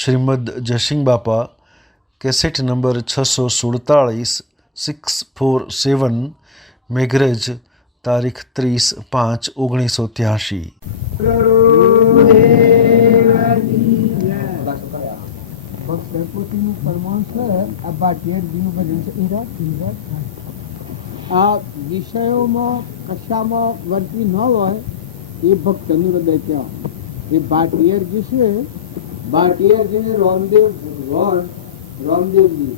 શ્રીમદ જયસિંહ બાપા, cassette number 647, 647, Meghraj, તારીખ 30/5/1983। આ વિષયોમાં કશામાં વર્તી ન હોય એ ભક્તનું હૃદય કહેવાય। એ ભાટિયારજી છે, ભાટિયારજીને રામદેવ ભગવાન રામદેવજી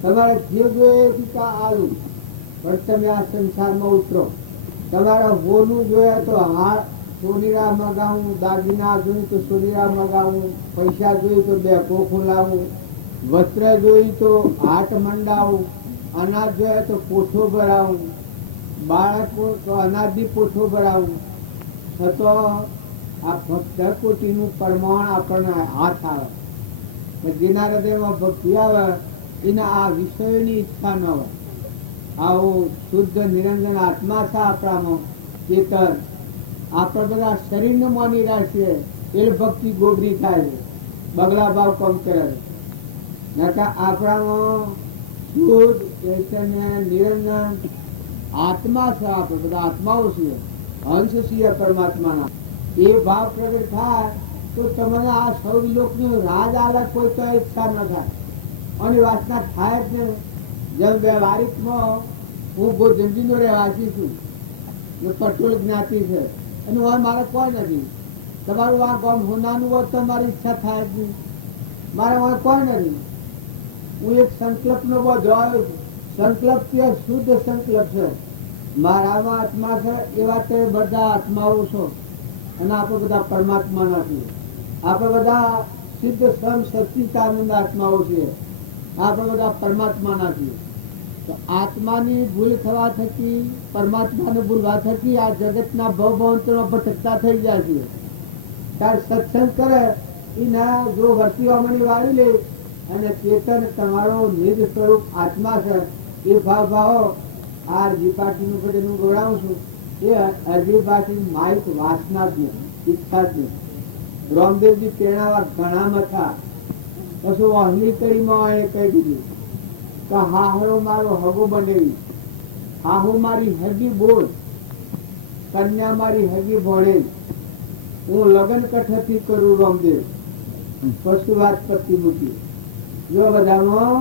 તમારે જે જોઈએ કા આલું, પણ તમે આ સંસારમાં ઉતરો। તમારે હોનું જોઈએ તો હા સોનીરા મગાવું, દાગીના જોઈ તો સોનીરા મગાવું, પૈસા જોઈ તો 2 કોખું લાવું, વસ્ત્ર જોઈ તો હાટ મંડાવું, અનાજ જોઈએ તો પોઠો ભરાવું, બાળકો તો અનાજની પોઠો ભરાવું। છતાં આ ભક્ત કોટીનું પ્રમાણ આપણને હાથ આવે। જેના હૃદયમાં ભક્તિ આવે એના આ વિષયોની ઈચ્છા ન હોય। આવો શુદ્ધ નિરંજન આત્મા છે આપણામાં, ચેતન। આપણે બધા શરીરને માની રાખીએ એ ભક્તિ ગોબરી થાય છે, બગલા ભાવ કમ કરે છે। આપણામાં શુદ્ધ ચૈતન્ય નિરંજન આત્મા છે। આપણે બધા આત્માઓ છીએ, હંસ છીએ પરમાત્માના। એ ભાવ પ્રગટ થાય તો તમને આ સૌ લોકનું રાજ આલે કોઈ તો ઈચ્છા ન થાય, અને વાસના થાય જ નહીં। જેમ વ્યવહારિકમાં હું ગોધનજીનો રહેવાસી છું, પટોલ જ્ઞાતિ છે, અને હવે મારે કોઈ નથી। તમારું આ ગામ હોનાનું હોય તો મારી ઈચ્છા થાય જ નહીં, મારે હવે કોઈ નથી। હું એક સંકલ્પનો બધો આવ્યો છું। સંકલ્પ કે શુદ્ધ સંકલ્પ છે, મારામાં આત્મા છે એવા તે બધા આત્માઓ છો, અને આપણે બધા પરમાત્માના છીએ। આપણે બધા સિદ્ધ સ્વયં સચ્ચિદાનંદ આત્માઓ છીએ, આપણે બધા પરમાત્માના છીએ। તો આત્માની ભૂલ થવા થકી, પરમાત્માને ભૂલવા થકી આ જગતના ભવભવંતરમાં ભટકતા થઈ જાય છે। ત્યારે સત્સંગ કરે એના જો વર્તીવામણી વાળી લે અને ચેતન તમારો નિજ સ્વરૂપ આત્મા છે એ ભાવ ભાવો આ અરજી પાર્ટીનું બધે હું ગવડાવું છું એ અરજી પાર્ટી માઇક વાસના જ નથી, ઈચ્છા જ નથી। રામદેવજી પ્રેરણાવા ઘણામાં હતા, પછી વાહલી કરીમાં એ કહી દીધું કે હાહરો મારો હગો બનેવી, હાહુ મારી હગી બોલ, કન્યા મારી હગી ભણે, હું લગ્ન કઠથી કરું રામદેવ, પછી વાત પતિ મૂકી। જો બધામાં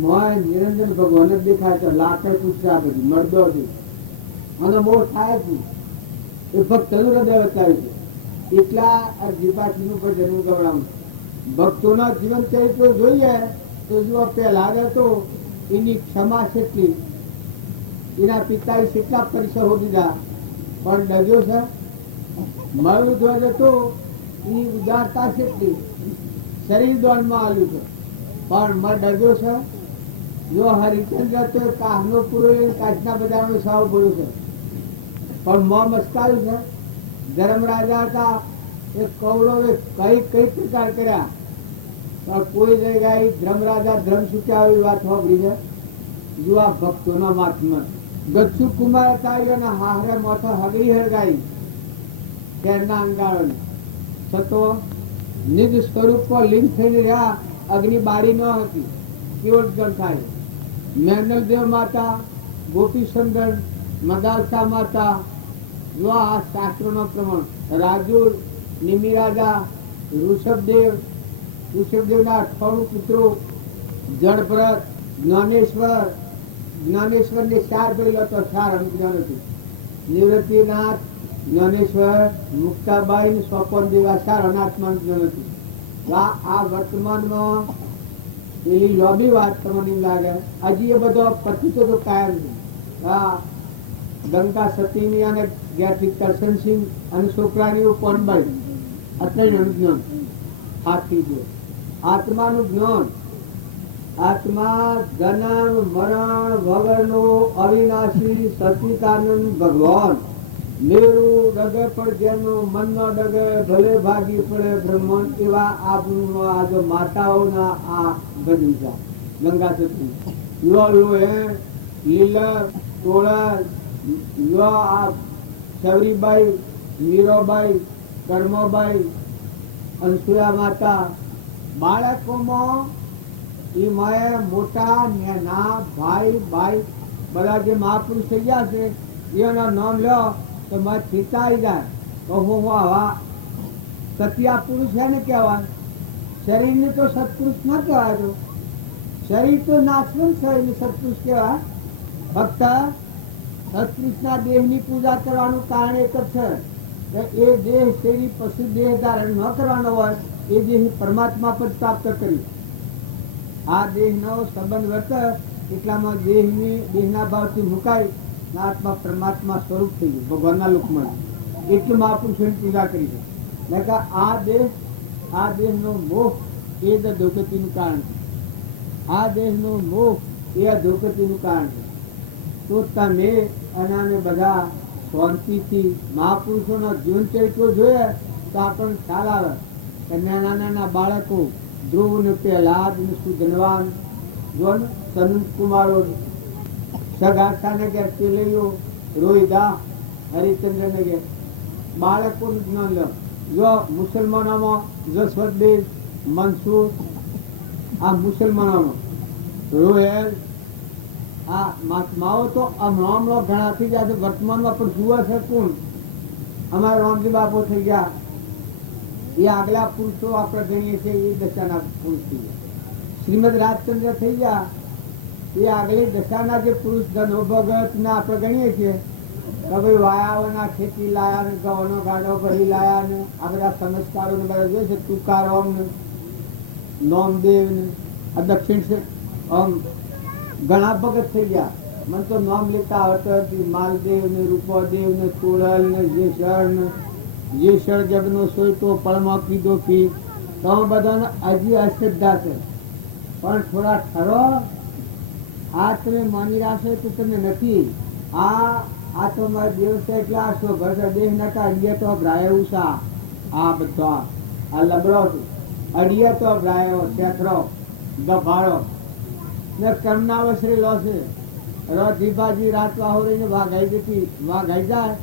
મોય નિરંજન ભગવાન જ દેખાય છે, લાકડ પૂછ્યા બધી મરદો છે અને મોહ થાય જ એ ભક્તનું હૃદય બતાવ્યું છે। એટલા અરજીપાઠીનું પર જન્મ ગવડાવું। ભક્તોના જીવન ચરિત્ર જોઈએ તો જો પહેલા હતો એની ક્ષમા કેટલી, એના પિતાએ કેટલા પરિસરો દીધા પણ ડગ્યો છે। મયુર ધ્વજ હતો એની ઉદારતા કેટલી, શરીર દોડમાં આવ્યું છે પણ મર ડગ્યો છે। જો હરિચંદ્ર તો કાહનો પૂરો કાચના બજારનો સાવ બોલ્યો છે પણ મોં મસ્કાયું છે। ધર્મરાજા હતા એ કૌરવે કઈ કઈ પ્રકાર કર્યા પણ કોઈ જગ્યાએ ધર્મરાજા ધર્મ ચૂક્યા આવી વાત સાંભળી છે। જો આ ભક્તોનો મહાત્મા ગચ્છુ કુમાર હતા અને હાહરે મોથો હગડી હરગાઈ તેરના અંગાળોની, છતાં નિજ સ્વરૂપમાં લિંગ થઈને રહ્યા, અગ્નિ બારી ન હતી, કેવળ ગણ મેનલદેવ માતા, ગોપીસંદર, મદાલસા માતા, જો આ શાસ્ત્રોનો પ્રમાણ રાજુર, નિમિરાજા, ઋષભદેવના 98 પુત્રો, જળભરત, જ્ઞાનેશ્વરને 4 ભાઈલો તો 4 અનુજ્ઞાન હતું, નિવૃત્તિનાથ, જ્ઞાનેશ્વર, મુક્તાબાઈ, સ્વપન જેવા 4 અનાત્મા જ્ઞાન હતું। આ વર્તમાનમાં એની લોબી વાત તમને લાગે હજી એ બધો પતિતો તો કાયમ છે। હા, ગંગા સતીની અને જ્ઞાતિ કરશનસિંહ અને છોકરાની પોનબાઈ અત્યારે જ્ઞાન સાચી છે। આત્માનું જ્ઞાન, આત્મા જન્મ મરણ વગરનો અવિનાશી સચિદાનંદ ભગવાન, મેરુ ડગે પણ જેનો મનનો ડગે ભલે ભાગી પડે બ્રહ્માંડ, એવા આપણું આ જો માતાઓના આ ભજન છે ગંગા સતી લો હે લીલા તોળા યો આ સવરીબાઈ, મીરાબાઈ, કર્મબાઈ, અનસુયા માતા, બાળકોમાં એમાં મોટા નાના ભાઈ ભાઈ બધા જે મહાપુરુષ થઈ ગયા છે એનો નામ લો તો મત ચિતાઈ જાય તો હું આવા સત્યા પુરુષ છે ને કહેવાય. શરીરને તો સત્પુરુષ ન કહેવાય. શરીર તો નાશવંત શરીર સત્પુરુષ કહેવાય. ફક્ત સત્પુરુષના દેહની પૂજા કરવાનું કારણ એક જ છે કે એ દેહ શરીર પશુ દેહ ધારણ ન કરવાનો હોય, એ દેહ પરમાત્મા પર પ્રાપ્ત કર્યું. આ દેહનો સંબંધ વર્ત એટલામાં દેહના ભાવથી મુકાય આત્મા પરમાત્મા સ્વરૂપ થઈ ગયું ભગવાનના લોકમાં. એટલું મહાપુરુષોની પૂજા કરી છે. એટલે આ દેહનો મોહ એ જ અધોગતિનું કારણ છે. આ દેહનો મોહ એ અધોગતિનું કારણ છે. તો તમે અને બધા શાંતિથી મહાપુરુષોના જીવન ચરિત્રો જોઈએ તો આપણને ખ્યાલ આવે કે નાના નાના બાળકો ધ્રુવ ને પ્રહલાદ ને સુધનવાન જોન સનંદ કુમારો સગાખાને ઘેર પેલીઓ રોહિદા હરિચંદ્ર ને ઘેર બાળકોનું જ્ઞાન લો. જો મુસલમાનોમાં જસવદ્દીન મંસૂર, આ મુસલમાનોમાં રોહેલ, આ મહાત્માઓ તો હમણાં ઘણા થઈ ગયા છે. વર્તમાનમાં પણ જુએ છે કોણ? અમારા રામજી બાપુ થઈ ગયા. એ આગલા પુરુષો આપણે ગણીએ છીએ એ દશાના પુરુષ થઈ ગયા. શ્રીમદ રાજચંદ્ર થઈ ગયા. એ આગલી દશાના જે પુરુષ ધનો ભગત ને આપણે ગણીએ છીએ કે ભાઈ વાયાઓના ખેતી લાયા ને ગવાનો ગાડો ભરી લાયા ને આ બધા સંસ્કારો ને બધા જોઈએ છે. તુકારામ ને નોમદેવ ને આ દક્ષિણ છે ઘણા ભગત થઈ ગયા. મને તો નામ લેતા આવડતું માલદેવ ને રૂપોદેવ ને તોડલ ને જેસર જગનો સોયટો પળમાં કીધો પી તો બધાને હજી અશ્રદ્ધા છે. પણ થોડા ઠરો આ તમે માની રાખશો તો તમે નથી. આ તો મારા દેવ છે એટલે આ શો ઘર દેહ નતા અડિયા તો અભરાય ઉષા આ બધા આ લબડો અડિયા તો અભરાયો છેતરો ગભાડો ને કર્મના વસરે લો છે. જીભાજી રાત વાહો રહીને વાઘાઈ જાય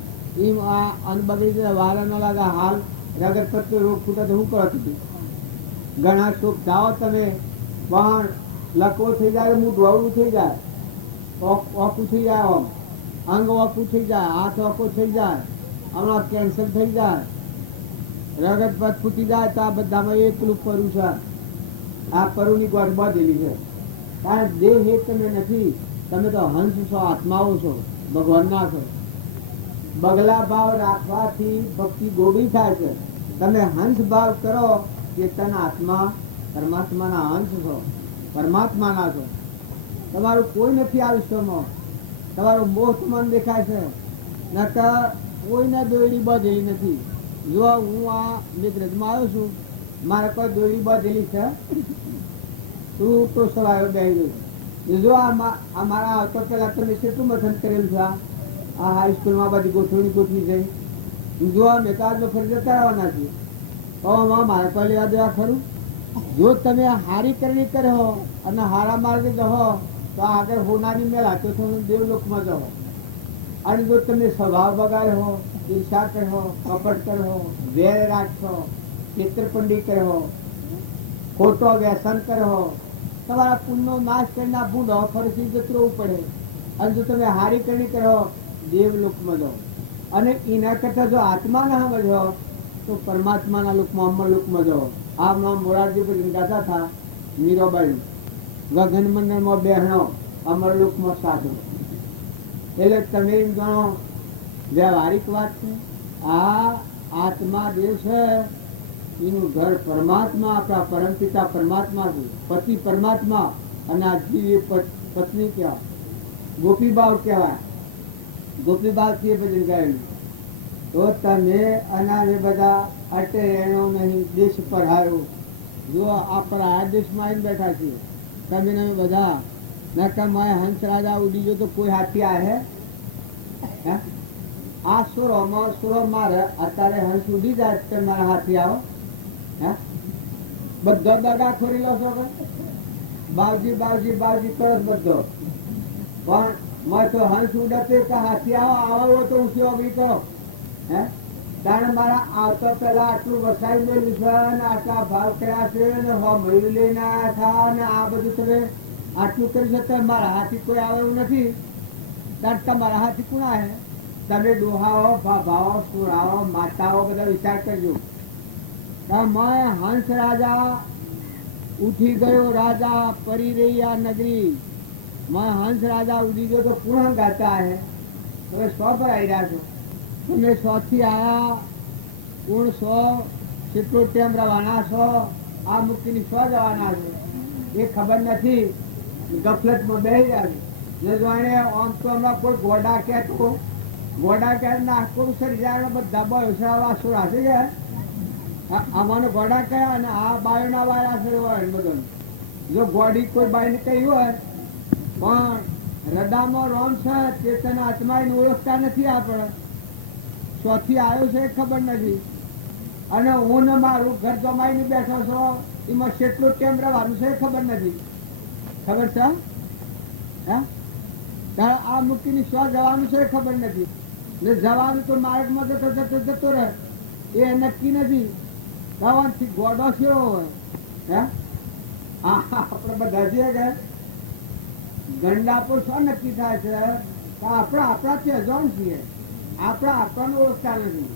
એમ આ અન્ન બગડી જાય વારા ન લાગે. હાલ રગત પત્તો રોગ ફૂટે તો હું કરતી ઘણા શોખ જાઓ તમે પણ લકવો થઈ જાય, મોઢું અવળું થઈ જાય, ઓખું થઈ જાય, આમ અંગ ઓખું થઈ જાય, હાથ ઓખો થઈ જાય, હમણાં કેન્સર થઈ જાય, રગત પત ફૂટી જાય. તો આ બધામાં એકલું પરું છે. આ પરુની ગોઠ બાંધેલી છે. કારણ દેહ એ તમે નથી. તમે તો હંસ છો, આત્માઓ છો, ભગવાનના છો. બગલા ભાવ રાખવાથી ભક્તિ ગોળી થાય છે. તમે હંસ ભાવ કરો ચેતન આત્મા પરમાત્માના હંસ છો, પરમાત્માના છો. તમારું કોઈ નથી આ વિશ્વમાં. તમારો મોહ તમને દેખાય છે નકર કોઈને દોરડી બાંધેલી નથી. જો હું આ મેઘરજમાં આવ્યો છું, મારે કોઈ દોરડી બાંધેલી છે? તું તો સવાયો બેસી ગયો. જો આ મારા આવતો પેલા તમે કેટલું મથન કરેલું છે. આ હાઈસ્કૂલમાં બધી ગોઠવણી છે. જો મેં તો આજનો ફરી જતા રહેવાના છીએ તો મારે કોઈ લેવા દેવા ખરું? જો તમે હારી કરણી કરો અને હારા માર્ગે જહો તો આગળ હોનારી મેળા તો તમે દેવલોકમાં જહો. અને જો તમે સ્વભાવ બગાડો, ઈર્ષા કરો, કપટ કરો, વેર રાખશો, છેતરપિંડી કરો, ખોટો વ્યસન કરો, તમારા પુણ્યનો નાશ કરીને આ ભૂંડો ફરીથી જતું પડે. અને જો તમે હારી કરણી કરો દેવલોકમાં જાઓ. અને એના કરતા જો આત્મા ના સમજો તો પરમાત્માના લોકમાં અમર લોકમાં જાઓ. આ નામ મોરારજી પર ગાતા હતા મીરાબાઈ. ગગન મંડળમાં બહેનો અમરલોકમાં સાધુ. એટલે તમે એમ જાણો વ્યવહારિક વાત છે. આ આત્મા જે છે એનું ઘર પરમાત્મા, આપણા પરમપિતા પરમાત્મા છે, પતિ પરમાત્મા. અને આ જીવ પત્ની કહેવાય, ગોપીબાવ કહેવાય. ગોપીબાવ થી ભજન ગાયેલું. તો તમે અનાને બધા અટે રહેણો નહીં, દેશ પર હારો. જો આપણા આ દેશમાં આવીને બેઠા છીએ તમે ને બધા નકર માય હંસ રાજા ઉડી ગયો તો કોઈ હાથી આવે? આ સુરો મારે અત્યારે હંસ ઉડી જાય તો મારા હાથી આવો? બધો દગા ખોરી લો છો કે બાવજી બાવજી બાવજી કરો બધો. પણ મેં તો હંસ ઉડે કે હાથી આવો તો હું ઓગળી કરો. તાણે મારા આવતો પેલા આટલું વસાઈ ગયેલું છે ને આટલા ભાવ કર્યા છે ને મયુર લઈને આવ્યા હતા ને આ બધું તમે આટલું કરી શકો મારા હાથી કોઈ આવે એવું નથી. તાર તમારા હાથી કોણ આવે? તમે ડોહાઓ ભાભાઓ સુરાઓ માતાઓ બધા વિચાર કરજો. મેં હંસ રાજા ઉઠી ગયો રાજા પરી રહી આ નગરી. મેં હંસ રાજા ઉઠી ગયો તો પૂર્ણ ગાતા હે. તમે 100 પર આવી રહ્યા છો. તમે 100 થી આયા પૂર્ણ 100 કેટલો ટાઈમ રવાના છો? આ મુક્તિની 100 જવાના છે એ ખબર નથી. ગફલતમાં બેસી રહ્યા છે ને જોઈને આમ તો હમણાં કોઈ ગોડા કહેતો ગોડા કહે ને આખું શરીર બધા બસરાવા સુરા છે કે આમાંનો ગોડા કયા અને આ બાયોના વાયરા છે હોય બધું. જો ગોડી કોઈ બાઈને કહી હોય પણ હૃદયમાં રોમ છે ચેતન આત્માને ઓળખતા નથી. આપણે ચોથી આવ્યો છે એ ખબર નથી. અને હું ને મારું ઘર જમાઈને બેઠો છો એમાં કેટલું ટાઈમ રહેવાનું છે એ ખબર નથી. ખબર છે આ મુક્તિની 100 જવાનું છે એ ખબર નથી. ને જવાનું તો માર્ગમાં જતો રહે એ નક્કી નથી. જવાનથી ગોડો કેવો હોય આપણે બધા છીએ કે ગંડાપુર શું નક્કી થાય છે કે આપણે આપણાથી અજાણ છીએ. આપણને ઓળખતા નથી.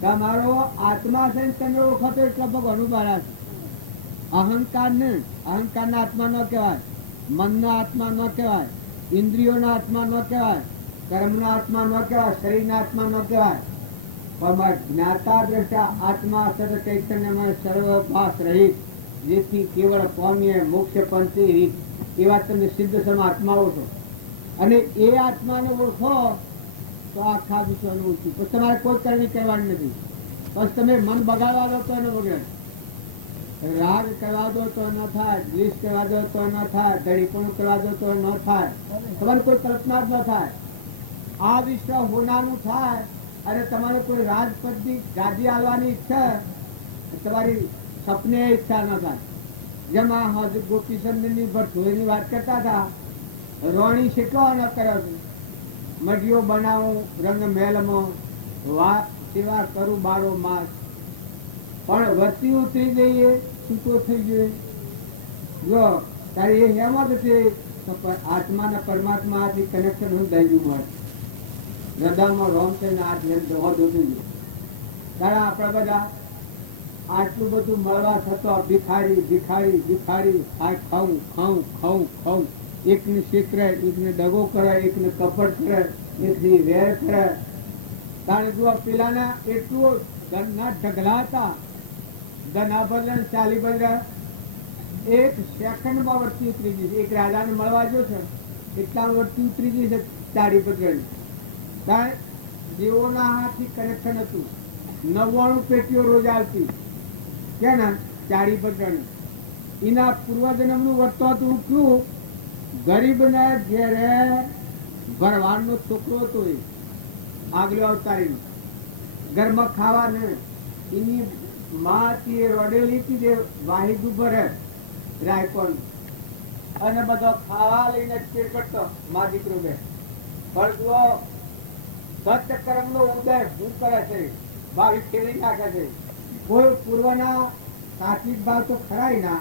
તમારો આત્મા છે તમે ઓળખો તો એટલા ભગવાનનું બારા છે. અહંકારના આત્મા ન કહેવાય, મનનો આત્મા ન કહેવાય, ઇન્દ્રિયોના આત્મા ન કહેવાય, કર્મનો આત્મા ન કહેવાય, શરીરના આત્મા ન કહેવાય. પણ જ્ઞાતા દ્રષ્ટા આત્મા સદ ચૈતન્યમાં સર્વભાસ રહિત જેથી કેવળ પામીએ મોક્ષ પંચી રીત એવા તમે સિદ્ધ સમ આત્માઓ છો. અને એ આત્માને ઓળખો તો આખા વિશ્વનું ઊંચું. પછી તમારે કોઈ કરણી કરવાની નથી. બસ તમે મન બગાડવા દો તો એને બગડે, રાગ કરવા દો તો ન થાય, દ્વેષ કરવા દો તો ન થાય, ધડીપણું કરવા દો તો ન થાય, તમારે કોઈ કલ્પના જ ન થાય. આ વિશ્વ હોનાનું થાય અને તમારે કોઈ રાજપદની ગાદી આવવાની ઈચ્છા તમારી સપને ઈચ્છા ન થાય. જેમાં હજુ ગોપીચંદની ભરથોઈની વાત કરતા હતા. રોણી કેટલો ન કર્યો છે. મઢીઓ બનાવું રંગ મહેલમાં વાત સેવા કરું 12 માસ પણ વતી ઉતરી જઈએ છૂટો થઈ ગયો. જો તારે એ હેમત છે તો આત્માના પરમાત્માથી કનેક્શન હું દઈ દઉં મળે. હૃદયમાં રોમ છે ને આ દવા દોતું ગયું. તારે આપણે બધા આટલું બધું મળવા થતો ભિખારી ભિખારી ભિખારી આ ખાવું ખાવું ખાવું ખાવું. એકને શેકરે, એકને દગો કરે, એકને કપટ કરે, એકની વેર કરે. તારે જો પેલાના એટલું ધનના ઢગલા હતા. ધના બદલે ચાલી બદલે એક સેકન્ડમાં વર્તી ઉતરી ગઈ છે. એક રાજાને મળવા જો છે એટલા વર્તી ઉતરી ગઈ છે ચારી બદલે. જેઓના હાથથી કનેક્શન હતું 99 પેટીઓ રોજ આવતી કે ને ચારી બદલે. એના પૂર્વજન્મનું વર્તો હતું એટલું. ગરીબને ઘેરે ભરવાડનો છોકરો હતો એ આગલો અવતારીનો ઘરમાં ખાવા ને એની માં તે રોડેલી હતી તે વાહિદ ઉપર રાયપણ અને બધો ખાવા લઈને ચીર કરતો મા દીકરો બે. પણ જો સત્યકર્મ નો ઉદય શું કરે છે? ભાવિ ફેરી નાખે છે. કોઈ પૂર્વના સાત્વિક ભાવ તો ખરાય ના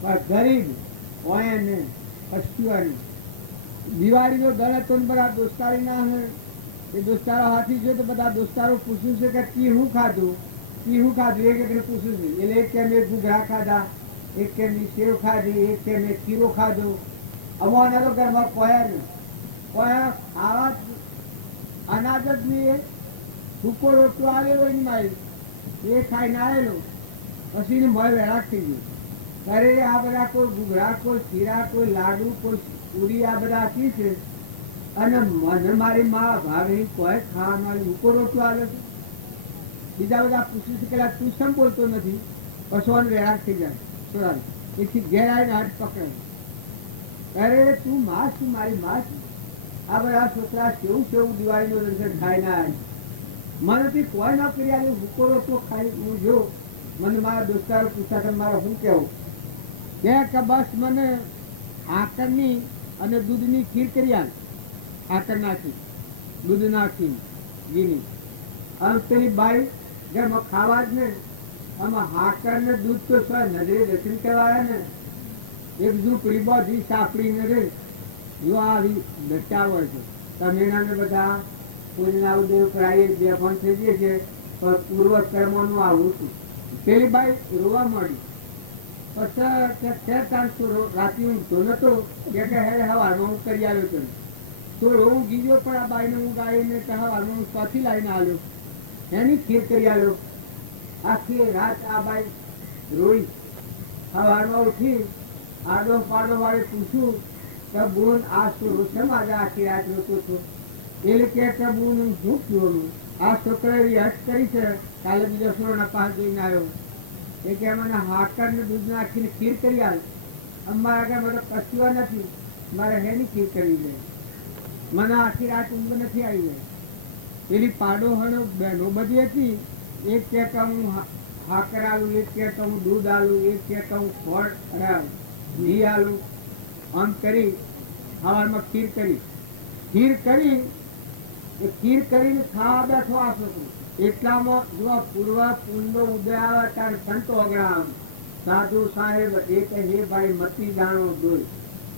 પણ ગરીબ હોય ને અશ્વારી. દિવાળીનો દર હતો ને બધા દોસ્તારી ના હોય એ દોસ્તારો હાથી જો તો બધા દોસ્તારો પૂછ્યું છે કે કી શું ખાધું, કી શું ખાધું, એક એકને પૂછ્યું છે. એટલે એક કે મેં ઘૂઘરા ખાધા, એક કે મેં સેવ ખાધી, એક કે મેં ખીરો ખાધો. અમારા તો ઘરમાં પોયા નહીં. પોયા ખાવા અનાજ જ નહીં. સૂકો રોટલો આવેલો એની મારી એ ખાઈને આવેલો પછી એને મળ વેરાક થઈ ગયું. અરે આ બધા કોઈ ઘૂઘરા, કોઈ ખીરા, કોઈ લાડુ, કોઈ પૂરી આ બધા આપી છે અને મને મારી માં ભાવી કોઈ ખાવાનું સૂકો રોટલો આવ્યો છે. બીજા બધા પૂછ્યું છે કે તું કેમ બોલતો નથી? પશુઓને વેરાક થઈ જાય. સોરાલ એથી ઘેર આવીને હાથ પકડે. અરે તું માં છું, મારી માં છું. આ બધા છોકરા કેવું કેવું દિવાળીનો દર્શન ખાઈને આવે. મનેથી કોઈ ન કરી આવ્યું સૂકો રોટલો ખાઈ હું જો. મને મારા દોસ્તારો પૂછા કે મારે શું કેવું કે બસ મને આકરની અને દૂધની ખીર કરી આલ. આકર નાખી, દૂધ નાખી, ઘીની આમ પેલી બાઈ જેમ ખાવા જ ને આમાં હાકર ને દૂધ તો નજરે દર્શન કહેવાય ને એક ઝૂંપડી બધી સાપડી ને રે જો આવી દર્શાવ હોય છે તમે ને બધા પૂજના ઉદય કરાવીએ બે પણ થઈ જઈએ છે પણ પૂર્વ કર્મોનું આવું હતું. પેલી બાઈ રોવા મળી પછી રાતે ઊંઘતો નતો કે હે હવારમાં હું કરી આવ્યો છું તો રોવું ગીર્યો પણ આ બાઈને હું ગાઈને હવારમાં હું પાછી લાવીને આવ્યો એની ખીર કરી આવ્યો. આખી રાત આ બાઈ રોઈ. સવારમાં ઉઠી આડો પાડો વાળે પૂછ્યું કે બોન આ શું રોશે આજે આખી રાત રોતો છો એટલે કે બોન શું થયું આ છોકરાએ યશ કરી છે કાલે બીજો સોના પાસ જોઈને આવ્યો એ કે મને હાકર ને દૂધ નાખીને ખીર કરી આવે અમારા આગળ મને કશું નથી મારે હેની ખીર કરવી છે મને આખી રાત ઊંઘ નથી આવી જાય. પેલી પાડો હણો બહેનો બધી હતી એક કે હું હાકર આલું એક કે હું દૂધ આલું એક કે હું ફળ ઘી આલું આમ કરી સવારમાં ખીર કરી ખીર કરીને ખાવા બેઠો આ છોકરો એટલામાં જો પૂર્વ પુણ્યનો ઉદય આવે ત્યારે સંતો અગ્રામ સાધુ સાહેબ એ કે હે ભાઈ મતી જાણો દોય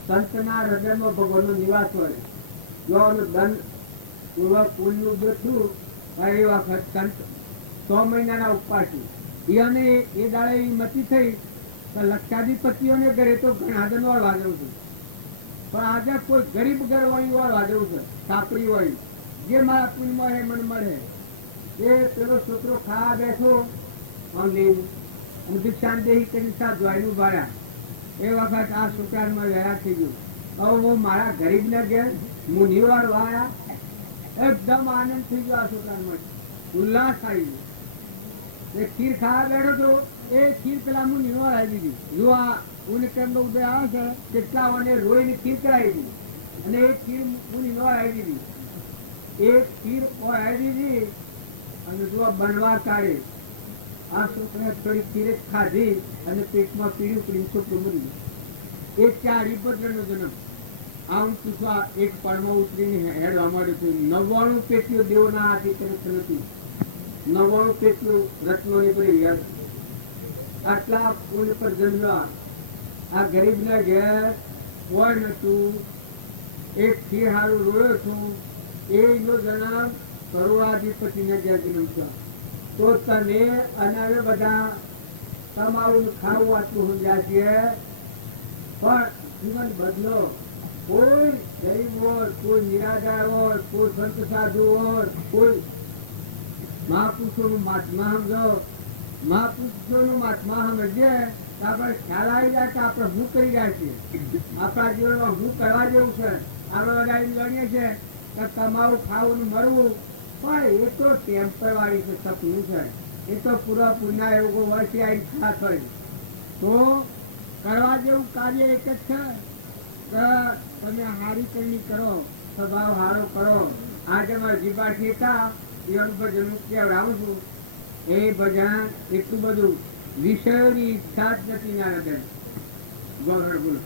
સંતના હૃદયમાં ભગવાનનો નિવાસ હોય જો દંડ પૂર્વ પુણ્યનું ઉદય થયું એ વખત સંત 6 મહિનાના ઉપવાસી એને એ દાડે એ મતી થઈ તો લક્ષાધિપતિઓને ઘરે તો ઘણા જણ વાળવા જવું છે પણ આજે કોઈ ગરીબ ઘર વાળી વાળવા જવું છે સાપડી વાળી જે મારા પુણ્યમાં હે મને મળે એ પેલો છોકરો ખાવા બેઠો અને દીક્ષાંદેહી કરી જોઈનું ભર્યા એ વખત આ છોકરામાં વહેલા થઈ ગયું. હવે હું મારા ગરીબને ઘેર હું નિવાર વાળા એકદમ આનંદ થઈ ગયો આ છોકરામાં ઉલ્લાસ આવી ગયો. એ ખીર ખાવા બેઠો તો એ ખીર પેલા હું નિવાર આવી દીધી જો આ ઉનકેમનો ઉદય આવે છે કેટલા મને રોઈને ખીર કરાવી દીધી અને એ ખીર હું નિવાર આવી દીધી એ ખીર આવી દીધી અને જો બનવા કાઢે આ છોકરાએ થોડી ખીર ખાધી અને પેટમાં પીડ્યું પીડ્યું છોકરું મરી ગયું. એક 4 પુત્રનો જન્મ આમ પૂછવા એક પળમાં ઉતરીને હેડવા માંડ્યું હતું. 99 પેટીઓ દેવના હાથે તરફ નથી 99 પેટીઓ રત્નોની પડી ગયા. આટલા પુણ્ય પર જન્મ્યા આ ગરીબના ઘેર કોઈ નતું. એક ખીર હારું રોયો છું એનો જન્મ કરોડાધિપતિને ઘેર જન્મ થયો. તો તમે અને હવે બધા તમારું ખાવું આટલું સમજ્યા છે પણ જીવન બદલો. કોઈ ગરીબ હોય કોઈ નિરાધાર હોય કોઈ સંત સાધુ હોય કોઈ મહાપુરુષોનું મહાત્મા સમજો મહાપુરુષોનું મહાત્મા સમજીએ તો આપણે ખ્યાલ આવી જાય કે આપણે શું કરી રહ્યા છીએ આપણા જીવનમાં શું કરવા જેવું છે. આપણે બધા એમ જાણીએ છીએ કે તમારું ખાવું મરવું પણ એ તો ટેમ્પરવારી છે સપનું છે એ તો પૂરા પૂરના એવું વર્ષે આવી ખાસ હોય તો કરવા જેવું કાર્ય એક જ છે કે તમે હારી કરણી કરો સ્વભાવ સારો કરો. આજે મારા જીવાથી હતા એ ભજન કહેવડાવું છું એ ભજન એટલું બધું વિષયોની ઈચ્છા જ નથી ના હૃદય ગોળ બોલો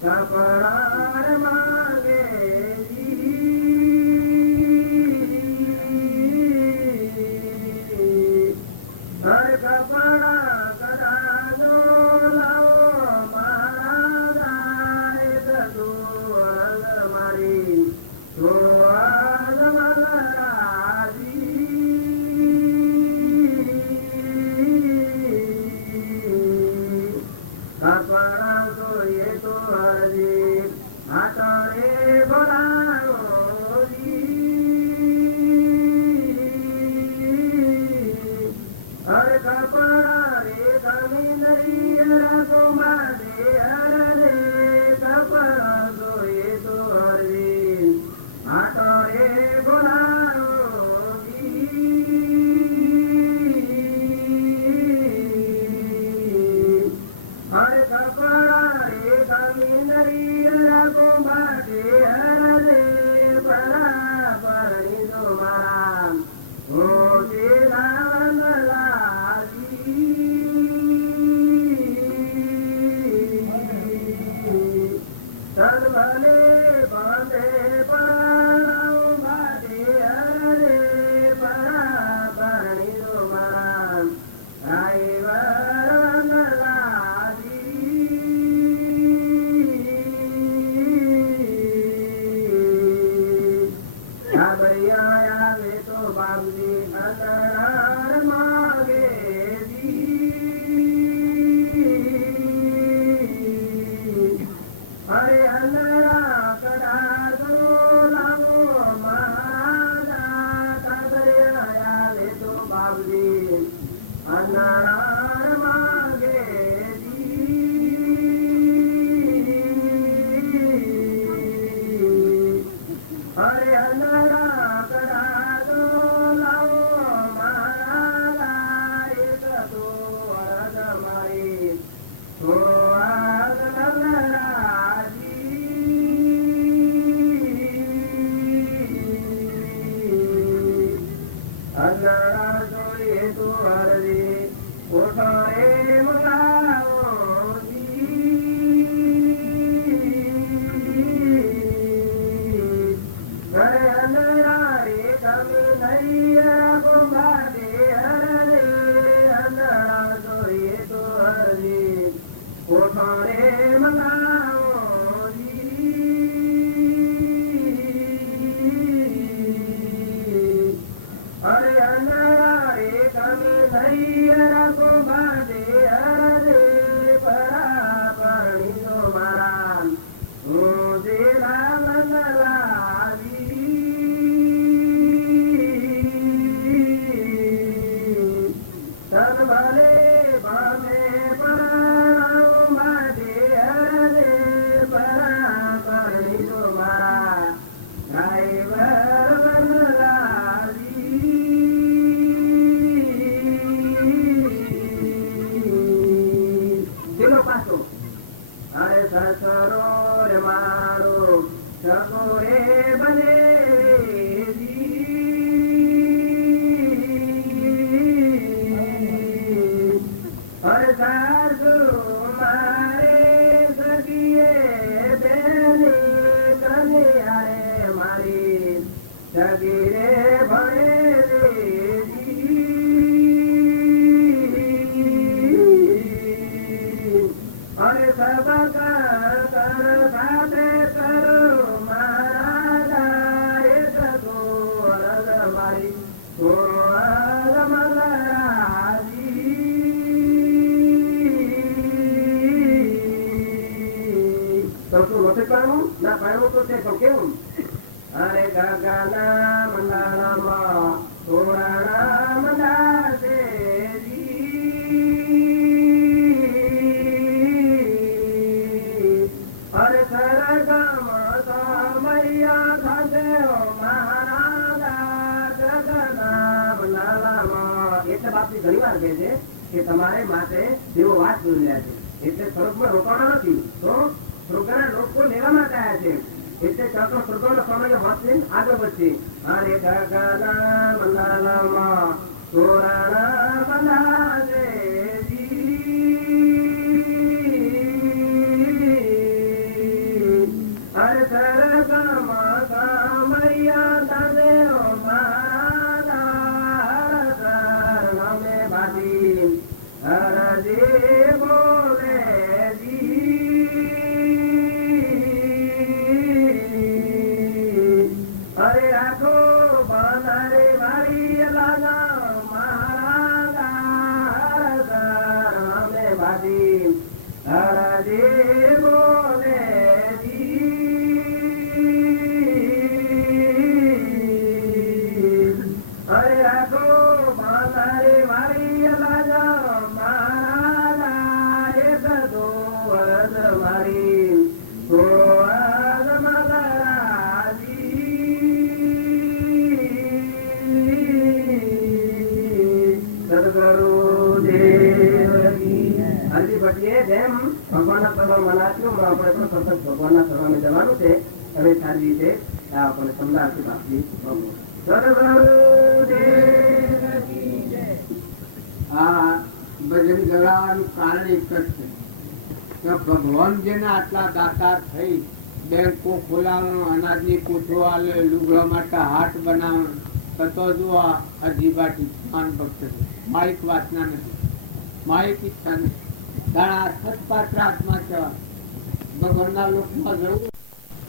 કપડાર માગે હર કપડા કડાનો લાવો મારા ગાય દુઆલ મારી દુઆલ કપડા જોઈએ તો હરજી હાથે બોલાવો હર કપડા રે કમી નહીં રગો મારે હરે કપડા જોઈએ તો હરજી હાથે બોલાવો હર કપડા રે કમી નહીં રગો મારે હરે બરાબરી નો મારા મોજે રાવણ સદભલે બાંધે પરાવ મારે હરે બરાબરી નો મારા ડ્રાઈવર ઘાબરિયા આવે તો બાબજી અંતરાર માગે અરે અંતરા કડા દો લાવો મારા ઘાબરિયા આવે તો બાબજી અંતરાર માગે હરે અંતરા કડા દો લાવો મારા એક તો અરદ મારી થોડ અંતરા જોઈએ તો હરજી કોઠારે મંગાવો હરે અંતરા રે તમે નહીં ગોમાડે હરે અંતરા જોઈએ તો હરજી કોઠારે મંગાવો હરે અંતરા રે તમે નહીં ગોમાડે હરે પરાપણી નો મારા મોજે રાવણ સદભલે બામે પરાવ મારે હરે પરાપણી નો મારા ડ્રાઈવર પેલો પાછો અરે સસરો રે મારો સગો રે બને અરે સાસુ મારે સગીએ બેને કને આરે મારી સગી રે ભણે અરે સબકા કર સાથે કરો મારા એક તો અરદ મારી થોડ તો શું નથી પાડવું ના પાડવું તો છે પણ કેવું અરે ગાના મંડાણામાં થોડાણા મંડાશે અરે સરગમાં સમૈયા થશે મહારાજા જગના મંડાણામાં એટલે બાપની ઘણી વાર કહે છે કે તમારે માટે દેવો વાત જોઈ રહ્યા છે એટલે સ્વર્ગમાં રોકાણા નથી તો સ્વર્ગના લોકો લેવા માટે આવ્યા છે એટલે ચાલો સ્વર્ગનો સમય હોશે આગળ વધશે અરે ગગના મંડાલામાં તોરાણા બંધાશે. ભગવાનના સર્વ મનાત્યો આપણે પણ સતત ભગવાનના સર્વને જવાનું છે. હવે સારી રીતે આપણને સમજાવશે બાપજી. આ ભજન ગવાવાનું કારણ એક જ છે કે ભગવાન જેના આટલા દાતાર થઈ બેંકો ખોલાવવાનો, અનાજની કોઠો આલે, લુગડા માટે હાટ બનાવવાનો, તો જો આ અજીબાટી માન ભક્ત છે. માઇક વાસના નથી, માઇક ઈચ્છા નથી. દાણા સત્પાત્ર આત્મા કહેવાય. ભગવાનના લોકમાં જવું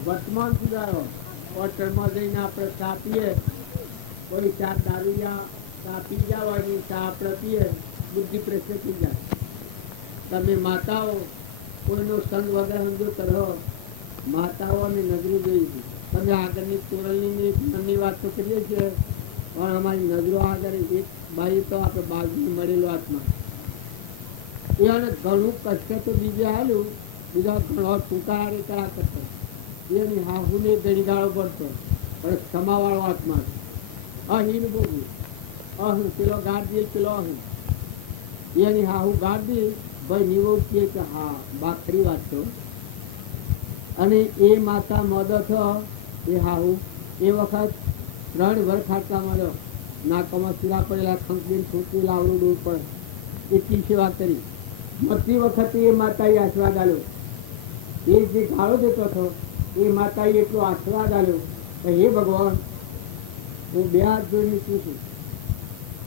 વર્તમાન સુધારો. હોટલમાં જઈને આપણે ચા પીએ, કોઈ ચા દારૂયા ચા પી જવાની, ચા આપણે પીએ, બુદ્ધિ પ્રશ્ન થઈ જાય. તમે માતાઓ કોઈનો સંગ વગર સમજો કરો, માતાઓની નજરો જોઈ છે. તમે આગળની તોરલની મનની વાત તો કરીએ છીએ, પણ અમારી નજરો આગળ એક બાઈ તો આપણે બાજુ મળેલો આત્મા, એને ઘણું કષ્ટ તો બીજે આવેલું, બીજા ઘણો ટૂંકા રેકડા કરતો, એની હાહુને ઘણી ગાળો પડતો, પણ ક્ષમાવાળો આત્મા અહીન બોલું અહું પેલો ગાડી પેલો અહું એની હાહુ ગાડી ભાઈ નિવડ કે હા બાખરી વાત તો. અને એ માતા મદદ એ હાહુ એ વખત 3 વર્ષ ખાતા મળ્યો, નાકામાં ચૂરા પડેલા, ખંખીને છોકરી લાવડું દૂર પડે, એટલી સેવા કરી. મળતી વખતે એ માતાએ આશીર્વાદ આપ્યો. એ જે ગાળો દેતો હતો એ માતાએ એટલો આશીર્વાદ આપ્યો કે હે ભગવાન, હું 2 હાથ જોઈને પૂછું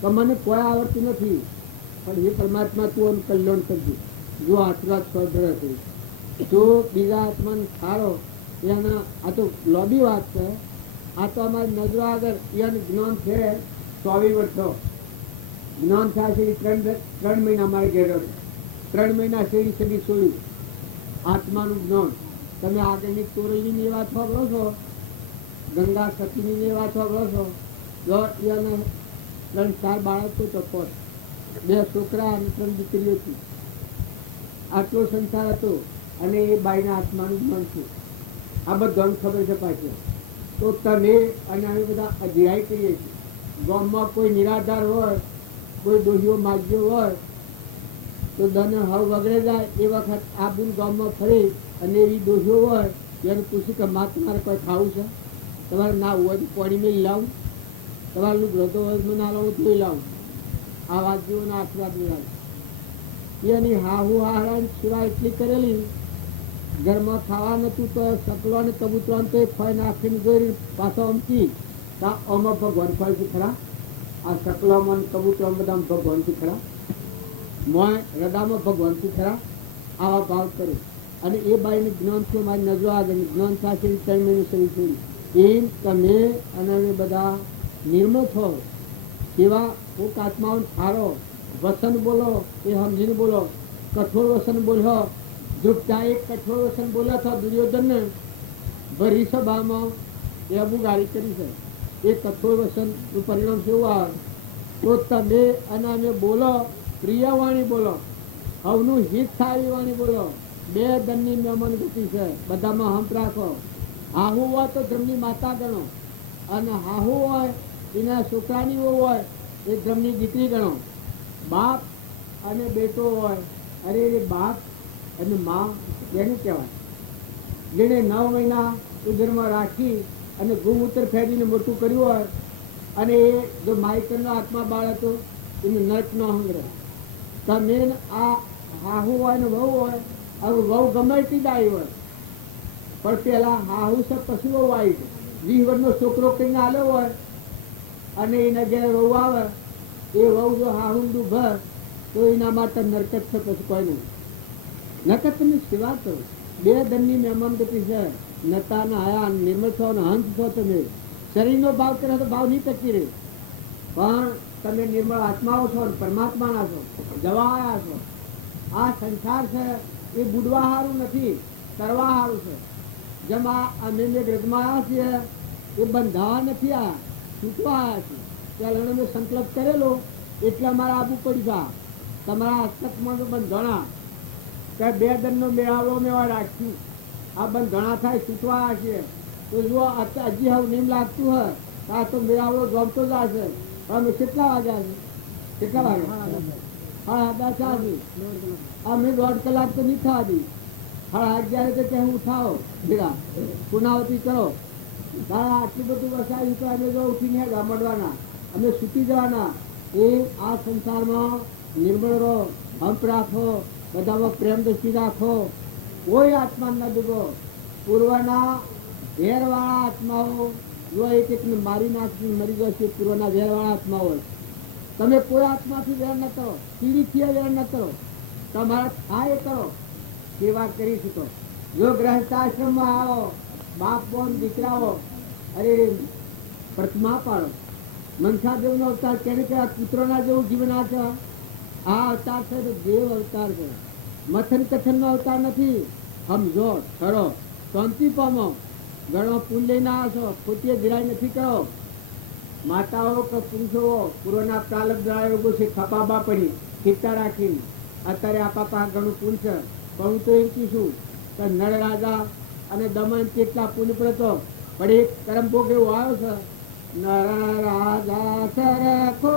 તો મને કોઈ આવડતું નથી, પણ હે પરમાત્મા તું આમ કલ્યાણ કરજો. જો આશીર્વાદ સ્વધર હશે તો બીજા આત્માને સારો એના, આ તો લોબી વાત છે. આ તો અમારી નજરો આગળ એનું જ્ઞાન છે. 24 વર્ષો જ્ઞાન થયા છે. 3 મહિના અમારે ઘેર 3 મહિના શેરી સદી છોડ્યું આત્માનું જ્ઞાન. તમે આગળની તોરલીની વાત સાંભળો છો, ગંગા સતીની વાત સાંભળો છો. જો એને 3-4 બાળકો તો 2 છોકરા અને 3 દીકરીઓ હતી. આટલો સંસાર હતો અને એ બાઈના આત્માનું જ્ઞાન છે. આ બધાને ખબર છે પાછી. તો તમે અને અમે બધા અધ્યાય કરીએ છીએ. ગામમાં કોઈ નિરાધાર હોય, કોઈ ડોહીઓ માગ્યો હોય તો દને હવ વગડે જાય એ વખત આબુન ગામમાં ફરી અને એવી ડોહીઓ હોય એને પૂછ્યું કે માં તમારે કોઈ ખાવું છે? તમારે ના હોય તો પાણી મેં લાવું, તમારું ગ્રહો હોય ના લાવું તો લાવું. આ વાત જેઓના આશીર્વાદ મેળવે. એની હાહુ હારાની સેવા એટલી કરેલી, ઘરમાં ખાવા નતું તો સકલો ને કબૂતરો તો ફળ નાખીને ગઈ પાછો અમથી આમાં ભગવાન ફળ છે ખરા. આ સકલોમાં કબૂતરો બધા ભગવાન થી ખરા, મોય રડામાં ભગવાન થી ખરા. આવા ભાવ કરે. અને એ બાઈને જ્ઞાન થયું, મારી નજરો આગળ જ્ઞાન સાથે 3 મહિને શરૂ થયું. એમ તમે અને અમે બધા નિર્મળ થો. એવા કોક આત્માઓને સારો વસન બોલો એ સમજીને બોલો. કઠોર વસન બોલ્યો, દ્રુપદા એક કઠોર વસન બોલ્યા હતા દુર્યોધનને ભરી સભામાં, એ અબુગારી કરી છે. એ કઠોર વસનનું પરિણામ કેવું આવે? તો તમે અને અમે બોલો, પ્રિય વાણી બોલો, હવનું હિત સારી વાણી બોલો. 2 ધનની મહેમાન ગતિ છે, બધામાં હંપ રાખો. હાહુ હોય તો ધર્મની માતા ગણો, અને હાહુ હોય એના છોકરાની હોય એ ધર્મની દીકરી ગણો. બાપ અને બેટો હોય, અરે એ બાપ અને મા એને કહેવાય. જેણે 9 મહિના ઉદરમાં રાખી અને ગૌમૂત્ર ફેરીને મોટું કર્યું હોય, અને એ જો માઇકરનો આત્મા બાળ હતો એને નર્ક નો હંગ્રહ. તમે આ હાહુ હોય ને વહુ હોય, હવે વહુ ગમે એટલી ડાઈ હોય, પણ પેલા હાહુ છે પછી વહુ આવી છે. 20 વર્ષનો છોકરો કહીને આવ્યો હોય અને એના ઘેર વહુ આવે, એ વહુ જો હાહુંડું ભર તો એના માટે નરકત છે, પછી કોઈ નહીં. નરકતની સેવા કરો. 2 ધનની મહેમાન ગતિ છે. નતાના આયા નિર્મળ છો ને હંસ છો. તમે શરીરનો ભાવ કરો તો ભાવ નહીં ટકી રહે, પણ તમે નિર્મળ આત્માઓ છો, પરમાત્માના છો, જવા આવ્યા છો. આ સંસાર છે એ બુડવા સારું નથી, તરવા સારું છે. જેમ અમે જે ગ્રંથમાં આવ્યા છીએ એ બંધાવા નથી આ છૂટવા આવ્યા છે. ત્યાં લગ્ન મેં સંકલ્પ કરેલો એટલે અમારે આબુ પડી ગયા. તમારા હસ્તકમાં તો બંધણા ત્યાં 2 દનનો મેળાવડો મેં રાખ્યું. આ બંધણા થાય છૂટવા આવ્યા છે. તો જો હજી હવે નીમ લાગતું હોય આ તો મેળાવડો જમતો જ હશે. અમે કેટલા વાગ્યા છે? કેટલા વાગ્યા? 10:30. અમે 1.5 કલાક તો નહીં થવા દી. 11:30 તો ત્યાં ઉઠાવો ભેગા પુનાવતી કરો. આટલું બધું વસાયું તો અમે જો ઉઠીને ગામડવાના, અમે સૂતી જવાના. એ આ સંસારમાં નિર્મળ રહો, હંપ રાખો, બધામાં પ્રેમ દ્રષ્ટિ રાખો, કોઈ આત્મા ન ડૂબો. પૂર્વના ઝેરવાળા આત્માઓ જો એકને મારી નાખી મરી જશે. પૂર્વના ઝેરવાળા આત્માઓ તમે કોઈ આત્માથી વેર ન કરો, પીડીથી વેર ન કરો, તમારા થાય કરો, સેવા કરી શકો. જો ગ્રહસ્થાશ્રમમાં આવો, બાપ બોન દીકરાઓ, અરે પ્રતિમા પાડો. મનસા દેવનો અવતાર કેને કે પુત્રોના જેવું જીવન આ છે. આ અવતાર છે તો દેવ અવતાર છે, મથન કથનનો અવતાર નથી. સમજો, કરો, શાંતિ પામો. ઘણો પુલ લઈને આવશો, ખોટી ધીરાઈ નથી કરો. માતાઓ કે પુરુષો પૂર્વના પ્રાલબ્ધ આયોગો છે ખપાબા પડી ખીચા રાખીને. અત્યારે આપા પાસે ઘણું પુલ છે. પણ હું તો એમ કહીશું કે નળ રાજા અને દમન કેટલા પુલ પર હતો, પણ એક કરમ ભોગ એવો આવ્યો છે. નર રાજા સરખો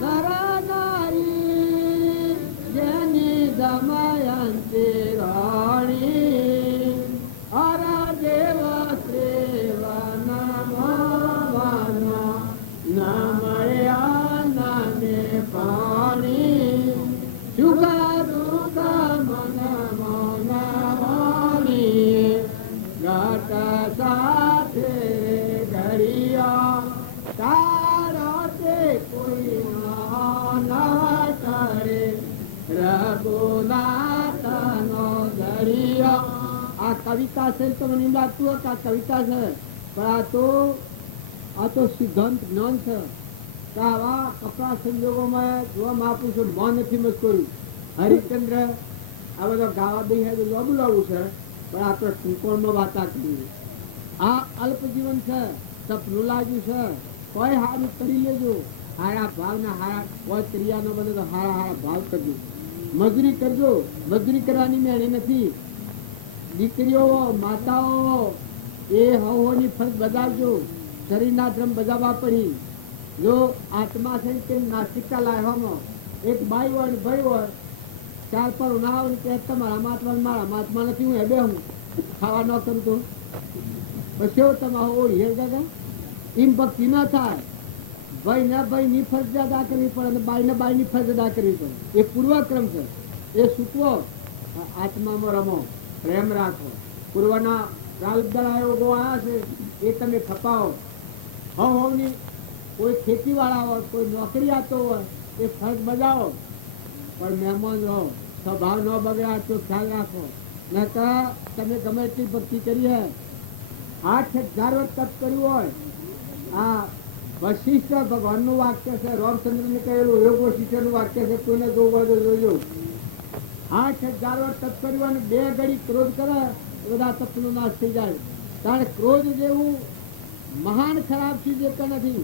નર નારી જેની દમયંતી રાણી અર દેવ શ્રેવન નમયા નામે પાણી સુગા દુઃખ મન મનવાની ઘટ સાથે ઘડિયા તારા તે કોઈ ના કરે રઘુનાથનો ઘડિયા. આ કવિતા છે તો મને એમ લાગતું હોય કે આ કવિતા છે, પણ આ તો સિદ્ધાંત જ્ઞાન છે. કે આવા કપરા સંજોગોમાં જોવા મહાપુરુષો મોં નથી મસ્કોર્યું. હરિશ્ચંદ્ર આ બધો ગાવા દઈ છે તો બોલાવવું છે, પણ આપણે ત્રિકોણમાં વાતા કરીએ. આ અલ્પ જીવન છે, સપનું લાગ્યું છે. કોઈ હારું કરી લેજો, હારા ભાવના હારા કોઈ ક્રિયાનો બને તો હારા હારા ભાવ કરજો. મજૂરી કરજો, મજૂરી કરવાની મેળી નથી. દીકરીઓ માતાઓ એ હવોની ફરજ બજાવજો. શરીરના ધર્મ બજાવવા પડી. જો આત્મા છે કે નાસ્તિકતા લાવવામાં એક બાઈ હોય ને ભાઈ હોય, 4 પર ઉનાળો કે તમારા મહાત્મા મારા મહાત્મા નથી, હું એબે હું ખાવા ન કરું તો પછી તમારે ઓ હેર દાદા એમ ભક્તિ ન થાય. ભાઈ ને ભાઈની ફરજ અદા કરવી પડે અને બાઈને બાઈની ફરજ અદા કરવી પડે. એ પૂર્વક્રમ છે, એ સૂચવો. આત્મામાં રમો, પ્રેમ રાખો. પૂર્વના પ્રાલબ્ધ આયોગો આવ્યા છે એ તમે ખપાવો. હવની કોઈ ખેતીવાળા હોય, કોઈ નોકરીયાતો હોય, એ ફરજ બજાવો. પણ મહેમાન રહો, સ્વભાવ ન બગડ્યા તો ખ્યાલ રાખો. નકર તમે ગમે એટલી ભક્તિ કરી હે, 8,000 વર્ષ તપ કર્યું હોય. આ વશિષ્ઠ ભગવાનનું વાક્ય છે, રામચંદ્રને કહેલું યોગ વશિષ્ઠનું વાક્ય છે. કોઈને જોવું હોય તો જોજો. 8,000 વર્ષ તપ કર્યું અને 2 ઘડી ક્રોધ કરે બધા તપનો નાશ થઈ જાય. કારણ ક્રોધ જેવું મહાન ખરાબ ચીજ એક નથી.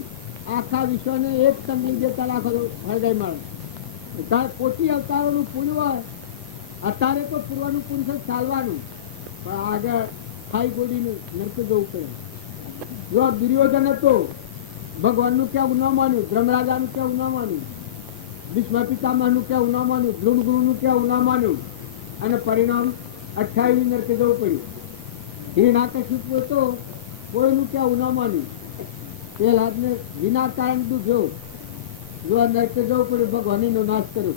આખા વિશ્વને એક તંગી દેતા રાખો તો હળગાઈ મળે. ત્યારે કોટી અવતારોનું પુલ હોય. અત્યારે તો પૂર્વનું પુલ છે ચાલવાનું, પણ આગળ ખાઈ ગોડીનું નરક જવું પડે. જો દુર્યોધન હતો, ભગવાનનું કેવું ન માન્યું, ધર્મરાજાનું કેવું ન માન્યું, ભીષ્મ પિતામહનું કેવું ન માન્યું, ધ્રુવ ગુરુનું કેવું ન માન્યું, અને પરિણામ 28 નરકે જવું પડ્યું. હિરણાકશિપુ હતો, કોઈનું કેવું ન માન્યું, પેલા વિના કારણ દુખ્યો. જો નરકે જવું પડ્યું, ભગવાનનો નાશ કર્યો.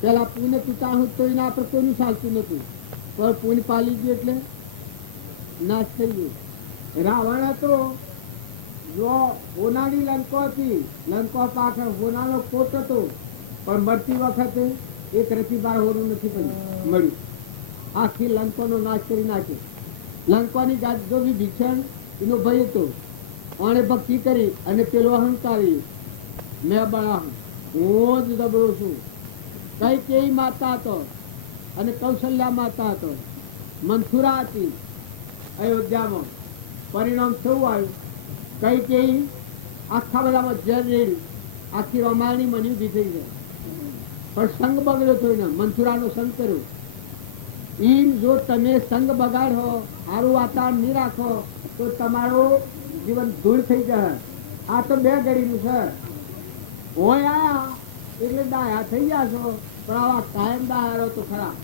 પેલા પુણ્ય પિતા હું તો એના પર કોઈનું ચાલતું નતું, પણ પુણ્ય પાલી ગયું એટલે નાશ થઈ ગયો. રાવણ હતો, જો હોનાની લંકો હતી, લંકો પાછળ હોનાનો કોટ હતો, પણ મરતી વખતે એક રથી 12 હોનું નથી મળ્યું. આખી લંકોનો નાશ કરી નાખ્યો. લંકાની જાત જો ભીષણ એનો ભય હતો. આણે ભક્તિ કરી અને પેલો અહંકારી, મેં બળા હું જ દબડો છું. કઈ કેવી માતા હતો, અને કૌશલ્યા માતા હતો, મંથુરા હતી અયોધ્યામાં. પરિણામ કેવું આવ્યું? કઈ કઈ આખા બધામાં ઝેર રેડ્યું, આખી રમાયણી મની ઊભી થઈ જાય. પણ સંગ બગડ્યો તો એને, મંથુરાનો સંગ કર્યો. એમ જો તમે સંગ બગાડો, સારું વાતાવરણ નહીં રાખો તો તમારું જીવન ધૂળ થઈ જાય. આ તો 2 ઘડીનું છે. હોય આયા એટલે દાયા થઈ ગયા છો, પણ આવા કાયમ દાયારો તો ખરા.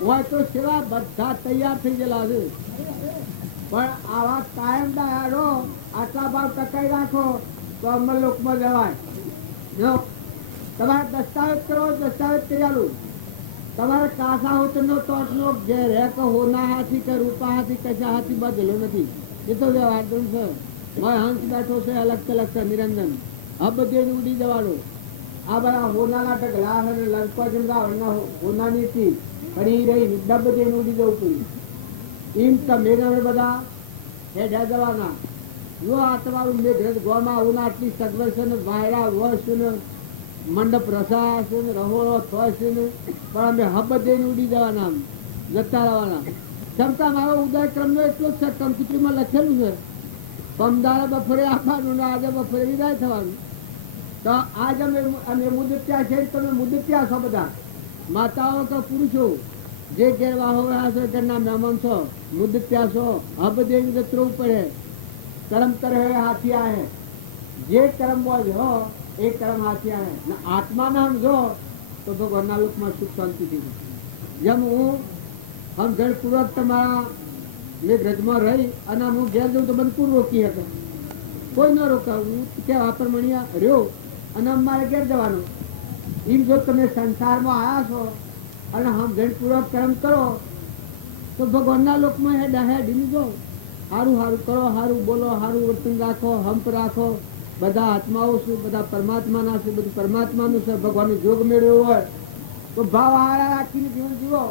હોય તો સેવા બધા તૈયાર થઈ ગયેલા છે, પણ આવા કાયમ દાયારો આટલા ભાવ ટકાઈ રાખો તો અમરલોકમાં જવાય. જો તમારે દસ્તાવેજ કરો, દસ્તાવેજ કરી આલું. તમારે કાસા હોતનો તોટનો ઘેર હે કે હોના હાથી કે રૂપા હાથી કશા હાથી બદલો નથી. એ તો વ્યવહાર છે. હંસ બેઠો છે અલગ અલગ છે નિરંજન, આ બધે ઉડી જવાનું. આ બધા હોનાના ઢગલા અને લંકા જમતા હોનાની હતી, પણ એ રહી બધે ઉડી જવું પડ્યું. એમ તમે બધા હેઠા જવાના. જો આ તમારું મેઘરજ ગોમાં હોના આટલી સગવડ છે ને, વાયરા વસ ને મંડપ રસા છે ને, રહોળો થશે ને, પણ અમે હબદે ઉડી જવાના, જતા રહેવાના. ક્ષમતા મારો ઉદયક્રમનો એટલો જ છે, કંકુત્રીમાં લખેલું છે, પમદારે બફરે આપવાનું ને આજે બફરે વિદાય થવાનું. તો આજ અમે મુદત્યા છે, તમે મુદત્યા છો બધા, માતાઓ કે પુરુષો જે ગેરવાહો છો ઘરના મહેમાન છો, મુદત્યા છો. હબદે જતરવું પડે. કર્મ કરે હાથી આહે, જે કર્મ બોલ હો એ કર્મ હાથી આહે. આત્મા નામ જો તો ભગવાનના લોકમાં સુખ શાંતિ થઈ જાય. જેમ હું સમજણપૂર્વક તમારા મેં ગ્રજમાં રહી અને હું ઘેર જઉં તો મને કોણ રોકી શકે? કોઈ ન રોકાવું કે વાપર મણિયા રહ્યો અને અમારે ઘેર જવાનું. એમ જો તમે સંસારમાં આવ્યા છો અને સમજણપૂર્વક કર્મ કરો તો ભગવાનના લોકમાં હેડી જો સારું સારું કરો, સારું બોલો, સારું વર્તન રાખો, હંપ રાખો. બધા આત્માઓ છે, બધા પરમાત્માના છે, બધું પરમાત્માનું છે. ભગવાનનો જોગ મેળવ્યો હોય તો ભાવ હારા રાખીને જીવન જીવો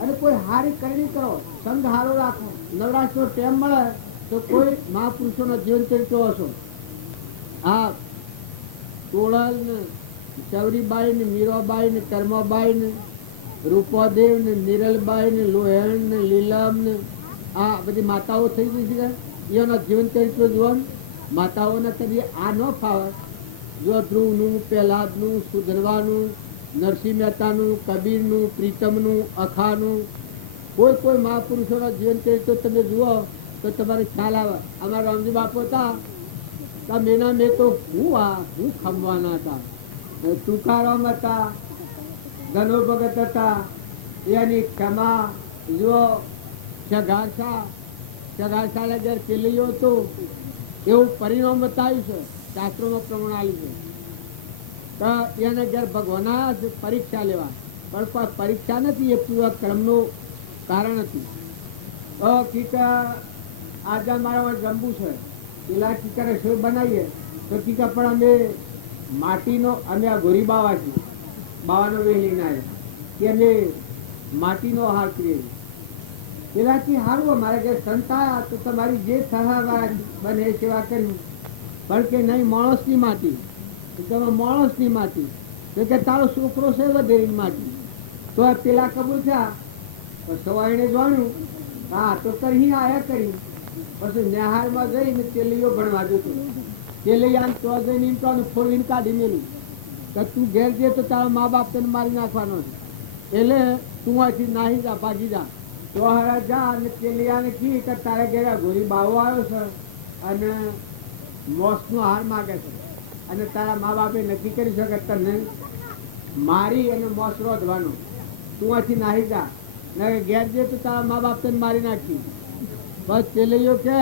અને કોઈ હારી કરણી કરો, સંગ હારો રાખો. નવરાશનો ટેમ મળે તો કોઈ મહાપુરુષોના જીવન ચરિત્રો હશો. આ તોળલ ને ચવરીબાઈ ને મીરાબાઈ ને કર્માબાઈ ને રૂપાદેવ ને નિરલબાઈ ને લોહેણ ને લીલમ ને આ બધી માતાઓ થઈ ગઈ છે. એના જીવન ચરિત્રો જોવાનું માતાઓના કરીએ આ ન ફાવે. જો ધ્રુવનું, પહેલાદનું, સુધરવાનું, નરસિંહ મહેતાનું, કબીરનું, પ્રીતમનું, અખાનું, કોઈ મહાપુરુષોના જીવન ચરિત્રો તમે જુઓ તો તમારે ખ્યાલ આવે. અમારા રામજી બાપુ હતા મેના મેં તો હું ખમવાના હતા. તુકારામ હતા, ધનો ભગત હતા, એની ક્ષમા જુઓ. સગારશાળા જયારે પેલીઓ હતું એવું પરિણામ બતાવ્યું છે, શાસ્ત્રોમાં પ્રમાણ આવ્યું છે. તો એને જયારે ભગવાન આવ્યા છે પરીક્ષા લેવા, પણ કોઈ પરીક્ષા નથી, એ પૂર્વ કર્મનું કારણ હતું. તો કીકા આજે મારા જંબુ છે, પેલા કીકા રસોઈ બનાવીએ તો કીકા પણ અમે માટીનો, અમે આ ગોરી બાવા છીએ, બાવાનો વે લઈને આવ્યા કે અમે માટીનો આહાર કરીએ. પેલાથી સારું અમારે જે સંત આવ્યા તો તમારી જે સહાય બને એ સેવા કરી. પણ કે નહીં, માણસની માટી, તમે માણસની માટી, તો કે તારો છોકરો છે વધેરી માટી. તો પેલા કબૂલ થયા. સવાઈને જાણ્યું હા તો કરી આયા કરી. પછી નેહારમાં જઈને તેલીઓ ભણવા જતો. તેલૈયા તો જઈને ફોડીને કાઢી મેલું કે તું ઘેર જઈએ તો તારા મા બાપ તને મારી નાખવાનો છે, એટલે તું અહીંથી નાહી જા, ભાગી જા. તો હારા જા અને તેલિયાને કી કે તારે ઘેરા ગોરી બાવો આવ્યો છે અને મોસનો હાર માગે છે અને તારા મા બાપે નક્કી કરી શકે તને મારી અને મોસ રોધવાનો. તું અહીંથી નાહી જા, ને ઘેર જઈએ તો તારા મા બાપ તને મારી નાખી. બસ તેલિયો કે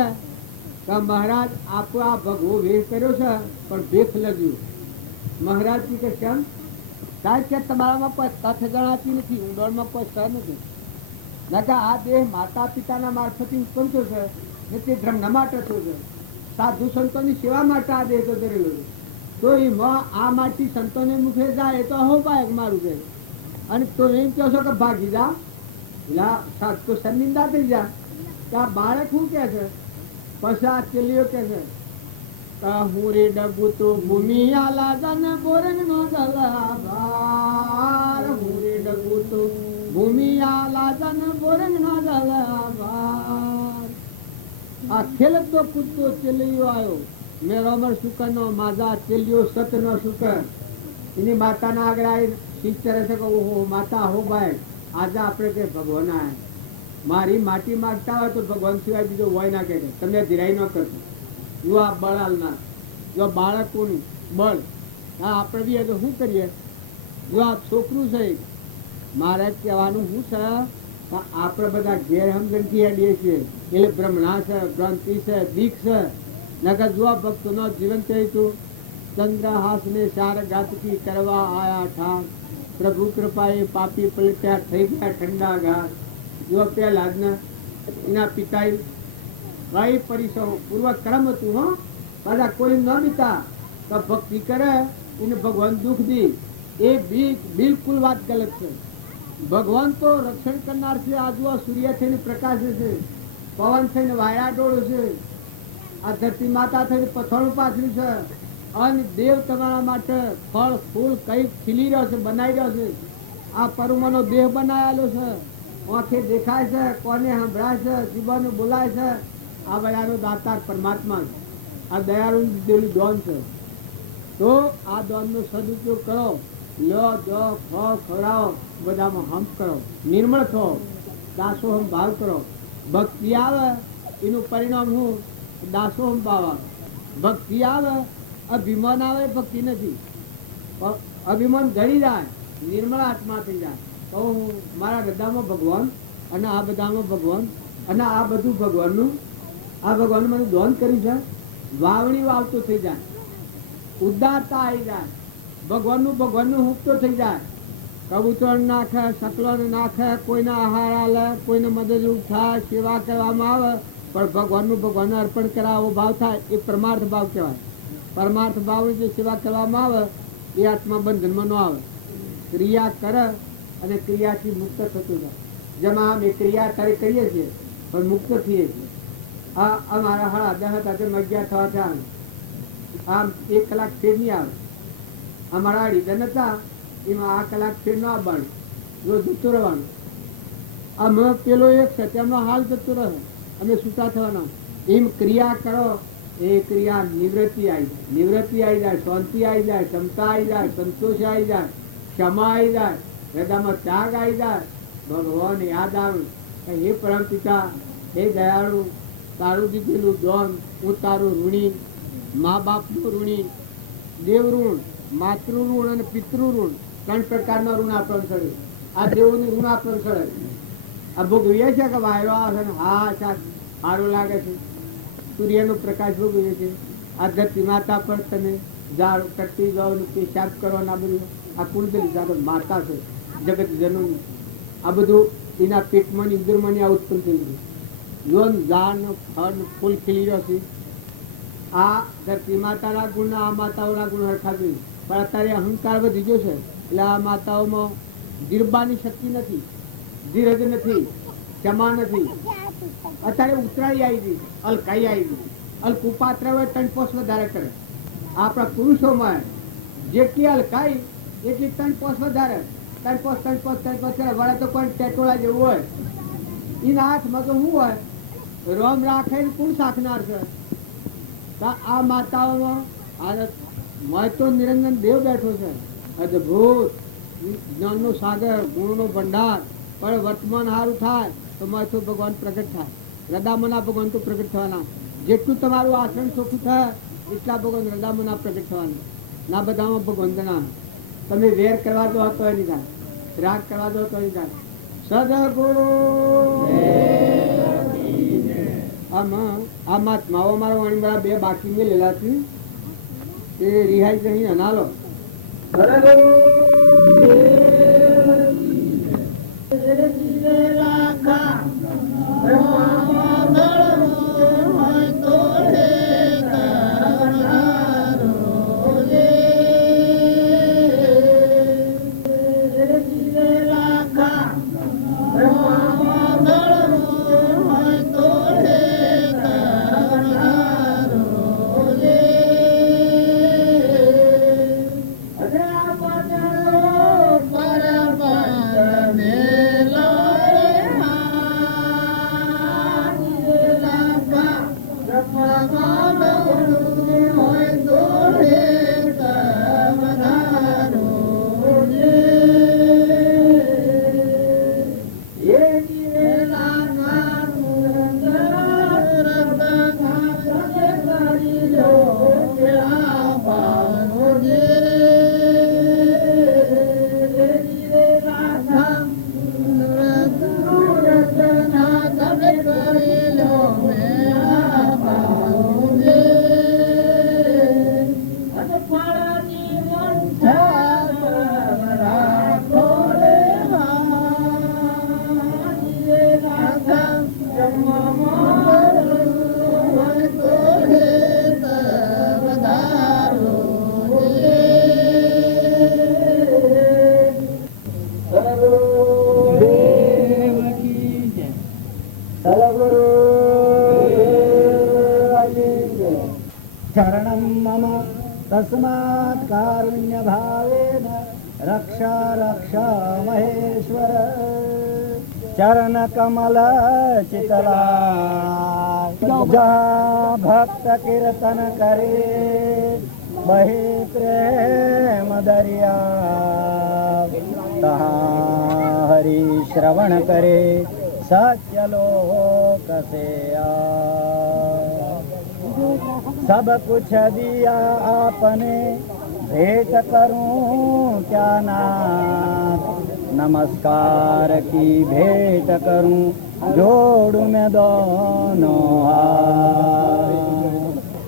મહારાજ આપણો આ ભગવો વેર કર્યો છે પણ ભેખ લગ્યું. મહારાજ કે કેમ? કારણ કે તમારામાં કોઈ તથ ગણાતી નથી, ઊંડણમાં કોઈ સર નથી. આ દેહ માતા પિતાના મારફતથી ઉત્પન્ન થયો છે ને તે ધર્મના માટે થયો છે. સાધુ સંતોની સેવા માટે આ દેહ તો ધરેલો છે. તો એમાં આ માટી સંતોને મુખે જાય તો અહોપાયક મારું છે. અને તો એમ કહો છો કે ભાગી જા, તો શર્મિંદા થઈ જા. કે આ બાળક શું કે છે? પછી આ ચેલીઓ કે છે હું રે ડબુ તો ભૂમિ આલા જન બોરંગ નો જલાભાર, હું રે કૂતો ભૂમિયા લાજન બોરંગ ના દલાવાર આ ખેલતો કૂદતો ચેલિયો આવ્યો મેરો અમર શુકર નો માજા ચેલિયો સત નો શુકર એની માતાના આગળ આવી શીખરે છે કે ઓહો માતા હો ભાઈ આજે આપણે કે ભગવાન આયા મારી માટી માગતા હોય તો ભગવાન સિવાય બીજો હોય ના કે તમે ધીરાઈ ન કરતો જો આ બળ હાલના જો બાળકોનું બળ હા આપણે બી તો શું કરીએ જો આ છોકરું છે મારે કહેવાનું શું છે આપણે બધા ઘેર સમજણથી હેડીએ છીએ એટલે બ્રહ્મણા છે ગ્રંથિ છે દીક છે નકર જો ભક્તોનો જીવન કહ્યું ચંદ્રહાસ ને સાર ગાતકી કરવા આયા ઠાક પ્રભુ કૃપાએ પાપી પલટ્યા થઈ ગયા ઠંડા ઘાટ જો પેલા જ એના પિતાએ કઈ પરિશ્રમ પૂર્વક કર્મ હતું હો પાછા કોઈ ન બીતા તો ભક્તિ કરે એને ભગવાન દુઃખ દી એ બિલકુલ વાત ગલત છે ભગવાન તો રક્ષણ કરનાર છે આજુ સૂર્ય થઈને પ્રકાશે છે પવન થઈને વાયા ડોળ છે આ ધરતી માતા થઈને પથ્થર પાથર્યું છે અને દેવ તમારા માટે ફળ ફૂલ કઈ ખીલી રહ્યો છે બનાવી રહ્યો છે આ પરુમાનો દેહ બનાવેલો છે આંખે દેખાય છે કોને સંભળાય છે જીવન બોલાય છે આ બધાનો દાતાર પરમાત્મા છે આ દયાળુ દીધેલું દોન છે તો આ દોનનો સદુપયોગ કરો લ્યો જો ખો ખવડાવો બધામાં હંપ કરો નિર્મળ થો દાસોહમ ભાવ કરો ભક્તિ આવે એનું પરિણામ હું દાસોહમ ભાવ આવે ભક્તિ આવે અભિમાન આવે ભક્તિ નથી અભિમાન ઘડી જાય નિર્મળ આત્મા થઈ જાય તો હું મારા હૃદયમાં ભગવાન અને આ બધામાં ભગવાન અને આ બધું ભગવાનનું આ ભગવાન મને દોન કર્યું છે વાવણી વાવતો થઈ જાય ઉદારતા આવી જાય ભગવાનનું હુકતો થઈ જાય કબૂતર નાખે સકલોને નાખે કોઈને આહાર આલે કોઈને મદદરૂપ થાય સેવા કરવામાં આવે પણ ભગવાનનું અર્પણ કરાવો ભાવ થાય એ પરમાર્થ ભાવ કહેવાય પરમાર્થ ભાવની જે સેવા કરવામાં આવે એ આત્મા બંધનમાં ન આવે ક્રિયા કરે અને ક્રિયાથી મુક્ત થતું જાય જેમાં અમે ક્રિયા તારે કરીએ છીએ પણ મુક્ત થઈએ છીએ આ અમારા હળા દસ હતા 11 થવા થયા આમ 1 કલાક ફેર નહીં આવે અમારા અડીદન હતા એમાં આ કલાક ફેર ન આવવાનું રોજ જતું રહેવાનું આમ પેલો એક છે તેમનો હાલ જતો રહે અમે છૂટા થવાના એમ ક્રિયા કરો એ ક્રિયા નિવૃત્તિ આવી જાય શાંતિ આવી જાય ક્ષમતા આવી જાય સંતોષ આવી જાય ક્ષમા આવી જાય હૃદયમાં ત્યાગ આવી જાય ભગવાન યાદ આવે હે પરમ પિતા હે દયાળુ તારું દીધેલું દોન હું તારું ઋણી મા બાપનું ઋણી દેવ ઋણ માતૃ ઋણ અને પિતૃ ઋણ 3 પ્રકારના ઋણ આપણને ચડે આ દેવોનું ઋણ આપણને ચડે આ ભોગવીએ છે કે વાયરો આવે છે હા સારું લાગે છે સૂર્યનો પ્રકાશ ભોગવીએ છે આ ધરતી માતા પર તમે ઝાડ કટતી જાઓ પેશાબ કરો ને આ બધું આ કુંડલી જાગર માતા છે જગત જનોની આ બધું એના પેટમાં ઉદરમાં આ ઉત્પન્ન થઈ ગયું જોન ઝાડ ફળ ફૂલ ખીલી રહ્યો છે આ ધરતી માતાના ગુણ આ માતાઓના ગુણ હરખા જોયું પણ અત્યારે અહંકાર વધી ગયો છે એટલે આ માતાઓમાં ગીરબાની શક્તિ નથી ધીરજ નથી ક્ષમા નથી અત્યારે ઉતરાઈ આવી ગઈ અલકાઈ આવી ગઈ અલ્કુપાત્ર હોય 3 પોસ વધારે કરે આપણા પુરુષોમાં જેટલી અલકાઈ એટલી 3 પોસ વધારે 3 પોસ કરે વળે તો કોઈ ટેટોળા જેવું હોય એના હાથમાં તો શું હોય રોમ રાખે કોણ શાખનાર છે આ માતાઓમાં આ તો નિરંજન દેવ બેઠો છે અદભુત જ્ઞાનનો સાગર ગુણનો ભંડાર પણ વર્તમાન સારું થાય તો તો ભગવાન પ્રગટ થાય હૃદયમાંના ભગવાન તો પ્રગટ થવાના જેટલું તમારું આચરણ ચોખ્ખું થાય એટલા ભગવાન હૃદયમાંના પ્રગટ થવાના ના બધામાં ભગવાન ના તમે વેર કરવા દો તો નહીં થાય રાગ કરવા દો તો નહીં થાય સદગુરુ આમાં આ મહાત્માઓ મારા વાણી મારા 2 બાકી મેલેલા છે એ રિહાઈ જઈ અનાલો સદગુરુ ચરણમ મમ તસ્માत् કારુણ્ય ભાવેન રક્ષા રક્ષા મહેશ્વર ચરણ કમલ ચિતલા જहाँ ભક્ત કીર્તન કરે બહે પ્રેમ દરિયા તहाँ હરિ શ્રવણ કરે सत्यलोक से सब कुछ दिया आपने भेंट करूं क्या नाथ नमस्कार की भेंट करूं जोड़ूं मैं दोनों हाथ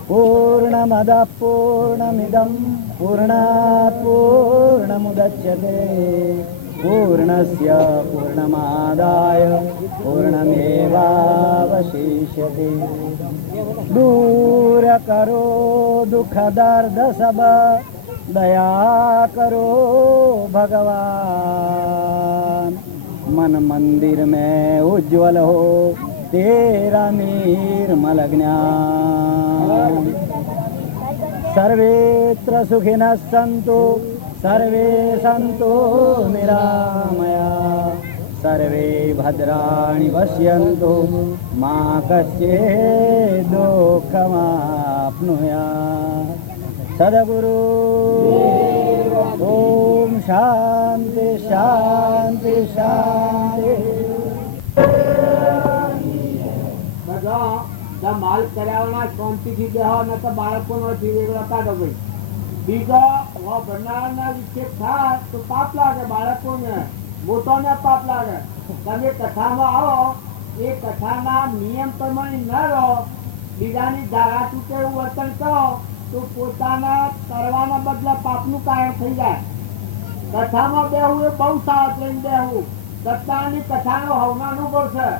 पूर्णमद पूर्णमिदं पूर्णात् पूर्णमुदच्यते पूर्णस्य पूर्णमादाय पूर्णमेवावशिष्यते दूर करो दुख दर्द सब दया करो भगवान मन मंदिर में उज्ज्वल हो तेरा निर्मल ज्ञान सर्वेत्र सुखिनः सन्तु सर्वे सन्तु निरामया सर्वे भद्राणि पश्यन्तु मा कश्चित् दुःखमाप्नुयात् सद्गुरु ओम शांति शांति शांति બધા માલ કર્યાના શાંતિથી બેહો ને તો બાળકોનો જીવ કાઢો ભાઈ બીજો ભરનારના વિક્ષેપ થાય તો પાપ લાગે બાળકોને મોટોને પાપ લાગે તમે કથામાં આવો એ કથાના નિયમ પ્રમાણે ન રહો બીજાની ધારા તૂટે એવું વર્તન કરો તો પોતાના કરવાના બદલે પાપનું કારણ થઈ જાય કથામાં બેહવું એ બહુ સાવધ લઈને બેહવું સત્યનારાયણની કથાનો હવનાનુભવ છે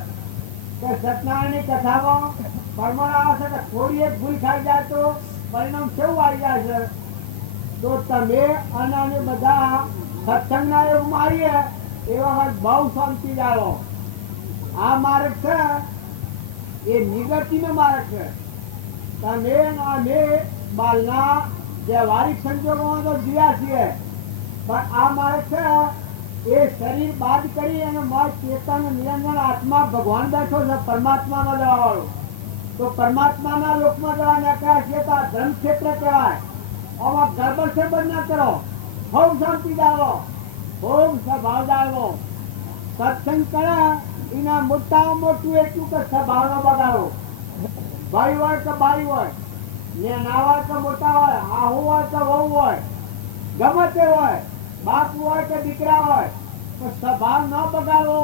કે સત્યનારાયણની કથામાં પરમાણ આવે છે કે થોડી એક ભૂલ થઈ જાય તો પરિણામ કેવું આવી જાય છે તો તમે અને બધા સત્સંગના એવું મારીએ એવા બહુ શાંતિ જાળવો આ માર્ગ છે એ નિગતિનો માર્ગ છે તમે અમે બાલના વ્યવહારિક સંજોગોમાં તો જીવ્યા છીએ પણ આ માર્ગ છે એ શરીર બાદ કરી અને મન ચેતન નિરંજન આત્મા ભગવાન બેઠો છે પરમાત્મામાં જવા વાળો તો પરમાત્માના લોકમાં જવા નીકળ્યા છીએ તો આ ધર્મ ક્ષેત્ર કહેવાય આમાં ગરબડ છે બંધ ના કરો ખૂબ શાંતિ જાળવો ખૂબ સ્વભાવ જાળવો સત્સંગ કરે એના મોટામાં મોટું એટલું કે સ્વભાવનો બગાડો ભાઈ હોય કે બાઈ હોય નાના હોય કે મોટા હોય આહુ હોય કે વહુ હોય ગમે તે હોય બાપ હોય કે દીકરા હોય તો સ્વભાવ ન બગાડવો